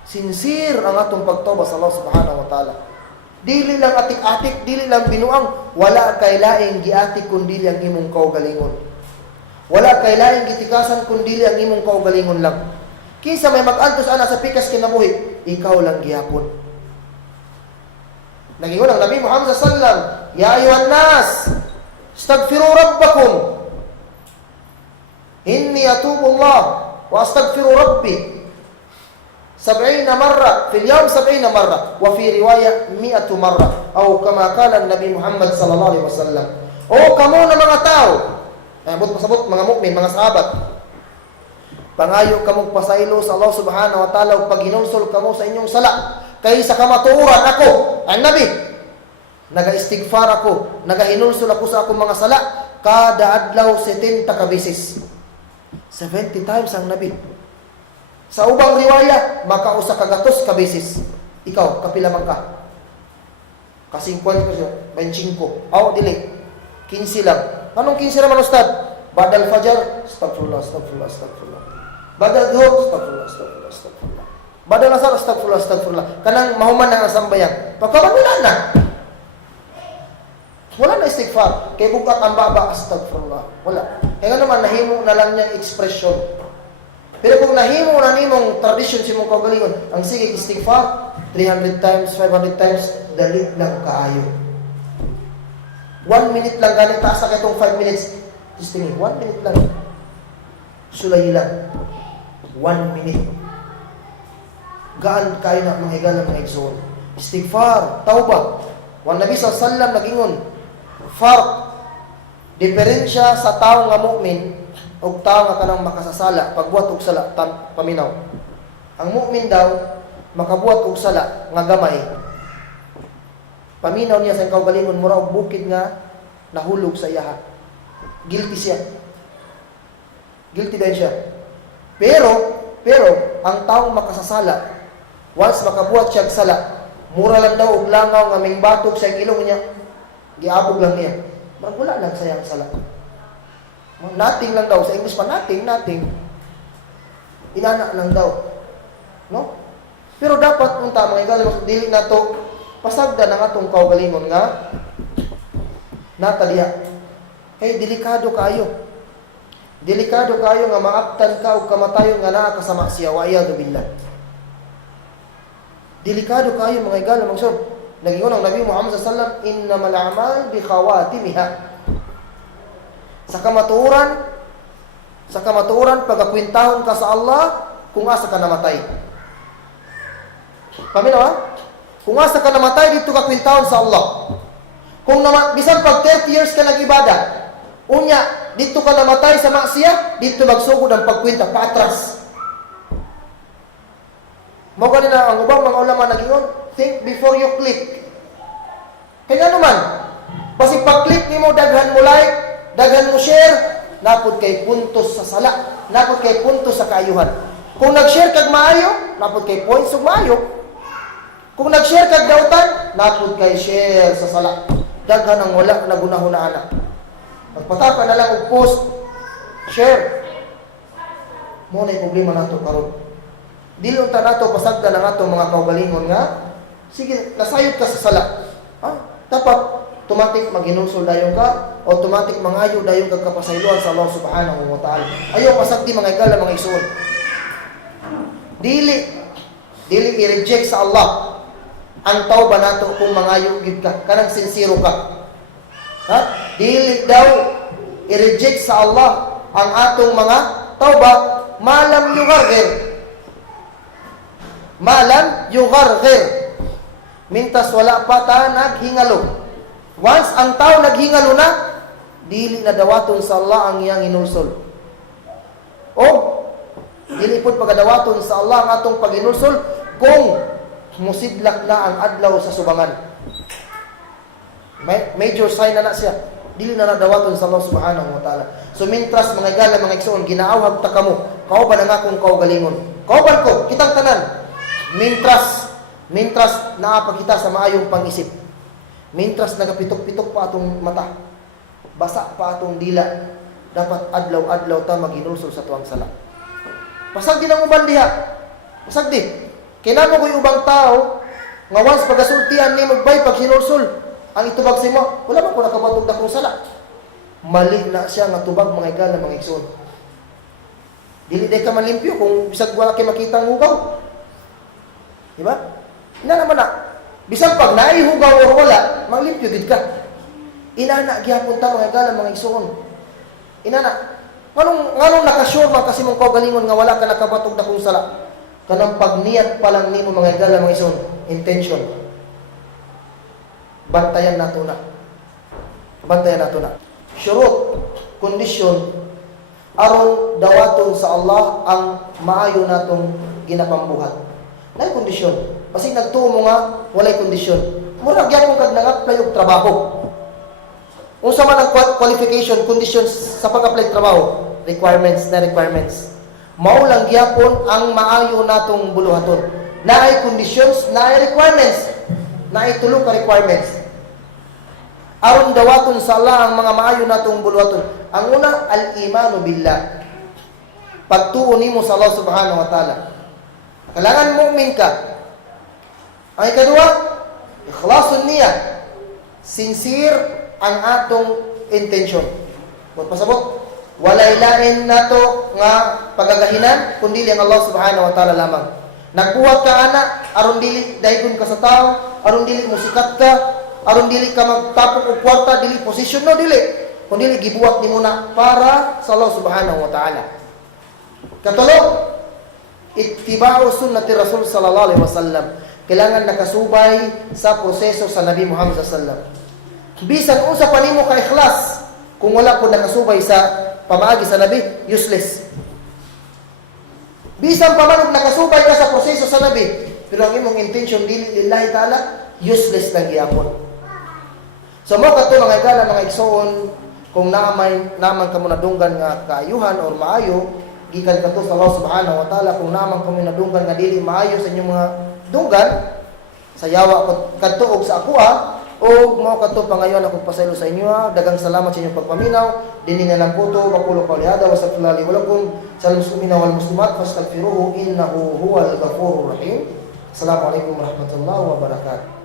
Sincere ang atong pagtawbat sa Allah subhanahu wa ta'ala. Dili lang atik-atik, dili lang binuang, wala kay laing giatik kundi ang imong kaugalingon. Wala kay laing gitikasan kundi ang imong kaugalingon lang. Kinsa may mag-altos ana sa pikas kinabuhi, ikaw lang gihapon. Nagingon ang Nabi Muhammad sallallahu alaihi wasallam, "Ya ayuhan nas, astaghfiru rabbakum. Inni atubu Allah wa astaghfiru rabbi 70 marra fil yawm 70 marra wa fi riwayah 100 marra atau kama qala Nabi Muhammad sallallahu alaihi wasallam." O kamo na mga tao, pasabot mga mukmin, mga sahabat, pangayo kamo pasaylo sa Allah subhanahu wa ta'ala ug paghinulsol kamo sa inyong sala kaysa kamatuoran ako, ang Nabi. Naga-istighfar ako, nagahinulsol ako sa akong mga sala kada adlaw 70 ka beses. 70 times ang Nabi. Sa ubang riwaya, makausa ka gatos ka beses. Ikaw, kapila man ka? Kasing kwan ko siya, 25. Aw, dili. 15 lang. Anong 15 naman, Ustad? Badal Fajar, astagfirullah, astagfirullah, astagfirullah. Badal Dhuhr, astagfirullah, astagfirullah, astagfirullah. Badal Asar, astagfirullah, astagfirullah. Kanang mahuman na ang sambayan. Pagkaman wala na. Wala na istighfar. Kay bukat ang baba, astagfirullah. Wala. Kaya nga naman, nahimo na lang niya expression. Pero kung nahimo na nimong tradition si mong kaugalingon, ang sige istighfar, 300 times, 500 times, dalit lang kaayo. 1 minute lang ganit, taas na itong 5 minutes. Just tingin, 1 minute lang. Sulay lang. 1 minute. Gaan kayo na mga higal ng mga igsoon. Istighfar, tawbah. Wan Nabi sallallahu nagingon, farq, diferensya sa tao nga mu'min o tao nga kanang makasasala, pagbuhat og sala, paminaw. Ang mu'min daw, makabuhat og sala, nga gamay. Paminaw niya sa kaugalingon, mura og bukid nga nahulog sa iyaha. Guilty siya. Guilty din siya. Pero, ang taong makasasala, once makabuhat siya og sala, mura lang daw og langaw nga ming batog sa ilong niya, giabog lang niya. Wala lang sayang sala. Nothing lang daw. Sa English pa, nothing. Inana lang daw. No? Pero dapat, unta, mga igalang, dili na to, pasagda ng atong kaugalingon nga, nataliya. Kaya delikado kayo. Delikado kayo nga maaptan ka o kamatayon nga naa kasama siya. Wa iyadu billah. Delikado kayo, mga igalang, magsod. Nagingon ang Nabi Muhammad sallallahu alaihi wasallam, innamal a'mal bi khawatimiha. Sa kamaturan, pagakwintahon ka sa Allah, kung asa ka namatay. Paminaw ha? Kung asa ka namatay, dito ka kwintahon sa Allah. Kung bisan pag 30 years ka nag-ibada, unya, dito ka namatay sa maksiya, dito magsugod ang pagkwinta, paatras. Mo ganina ang ubang mga ulama nagingon, think before you click. Kaya naman, basi pag-click nimo, daghan mo like, daghan mo share, napod kay puntos sa sala, napod kay puntos sa kaayuhan. Kung nag-share kag maayo, napod kay points ug maayo. Kung nag-share kag dautan, napod kay share sa sala. Daghan ang wala na gunahuna-ana. Magpatapa na lang og post, share. Mo na problema nato karon. Dili unta nato pasagda ng ato mga kaugalingon nga, sige, nasayod ka sa sala. Ha? Dapat automatic maghinulsol dayon ka, automatic mangayo dayon kag kapasayloan sa Allah subhanahu wa ta'ala. Ayaw pasagdi mga igala, mga igsoon. Dili i-reject sa Allah ang tawba nato kung mangayo gid ka, kanang sincero ka. Ha? Dili daw i-reject sa Allah ang atong mga tawba malam yugargir. Mintas wala pa ta naghingalo. Once ang tao naghingalo na, dili na dawaton sa Allah ang iyang inulsol. O, dili pud pagadawaton sa Allah ang atong paginulsol kung musidlak na ang adlaw sa subangan. Major sign na siya. Dili na nadawaton sa Allah subhanahu wa ta'ala. So, mintras mga igala, mga igsoon, ginaawhag ta kamo. Kauban ang akong kaugalingon. Kauban ko, kitang tanan. Mintras Mintras naapagita sa maayong pang-isip. Mintras nagapitok-pitok pa atong mata. Basa pa atong dila. Dapat adlaw-adlaw ta maginulsol sa tuwang sala. Pasag din ang uban diha. Pasag din. Kaya mo ko'y ubang tao, nga once pagasultian ni magbay pag sinulsol, ang itubag sa mo, wala man ko nakabatog na kong sala. Mali na siya nga tubag mga igala, mga igsoon. Dili day ka malimpyo kung bisag wala kay makita ang hugaw. Diba? Ina naman na. Bisag pag naihugaw or wala, manglimpyo gid ka. Ina na gyapon ta mga igala, mga igsoon. Ina na. Nganong nakasure man kasi mong kaugalingon nga wala ka nakabatog na kong sala. Kanang pagniyat pa lang nimo mga igala, mga igsoon, intention. Bantayan nato na. Bantayan nato na. Syurut, kondisyon, aron dawaton sa Allah ang maayo natong ginapambuhat. Nay kondisyon. Kasi nagtuo mo nga, walay kondisyon. Murag gyapon kag nang-apply og trabaho. Unsa man ang qualification, conditions sa pag-apply trabaho, requirements na requirements. Mao lang gyapon ang maayo natong buluhaton. Naay conditions, naay requirements. Naay tulo ka requirements. Aron dawaton sa Allah ang mga maayo natong buluhaton. Ang una, al-imanu billah. Pagtuo nimo sa Allah subhanahu wa ta'ala. Kailangan mu'min ka. Ang ikadua, ikhlasun niyah. Sincere ang atong intention. Kung pasabot, walay lain nato nga pagagahinan, kundi ang Allah subhanahu wa ta'ala lamang. Nagbuhat ka ana, aron dili daygon ka sa tao, aron dili musikat ka, aron dili ka magtapok og kwarta, dili posisyon no dili. Kundi gibuhat nimo na para sa Allah subhanahu wa ta'ala. Katulo, ittiba'u sunnati Rasul sallallahu alaihi wasallam. Kailangan nakasubay sa proseso sa Nabi Muhammad sallallahu alaihi wasallam. Bisan unsa pa nimo ka ikhlas kung wala ko nakasubay sa pamaagi sa Nabi, useless. Bisan pa man nakasubay ka sa proseso sa Nabi, pero ang imong intention dili lillahi ta'ala, useless lang gyapon. So mo kadto mga igala, mga igsoon, kung naman kamo nadunggan nga kaayuhan or maayo, gikan kadto sa Allah subhanahu wa ta'ala, kung naman kamo nadunggan nga dili maayo sa inyong mga dunggan, sayawa kadto og sa akoa, o mao kadto pangayon akong pasaylo sa inyo. Dagang salamat sa inyong pagpaminaw. Dinhi na lang po to, bakulo qawli hada wa sallallahu wa lakum sa muslimina wal muslimat fastaghfiruhu innahu huwal ghafurur rahim. Assalamu alaikum warahmatullahi wabarakatuh.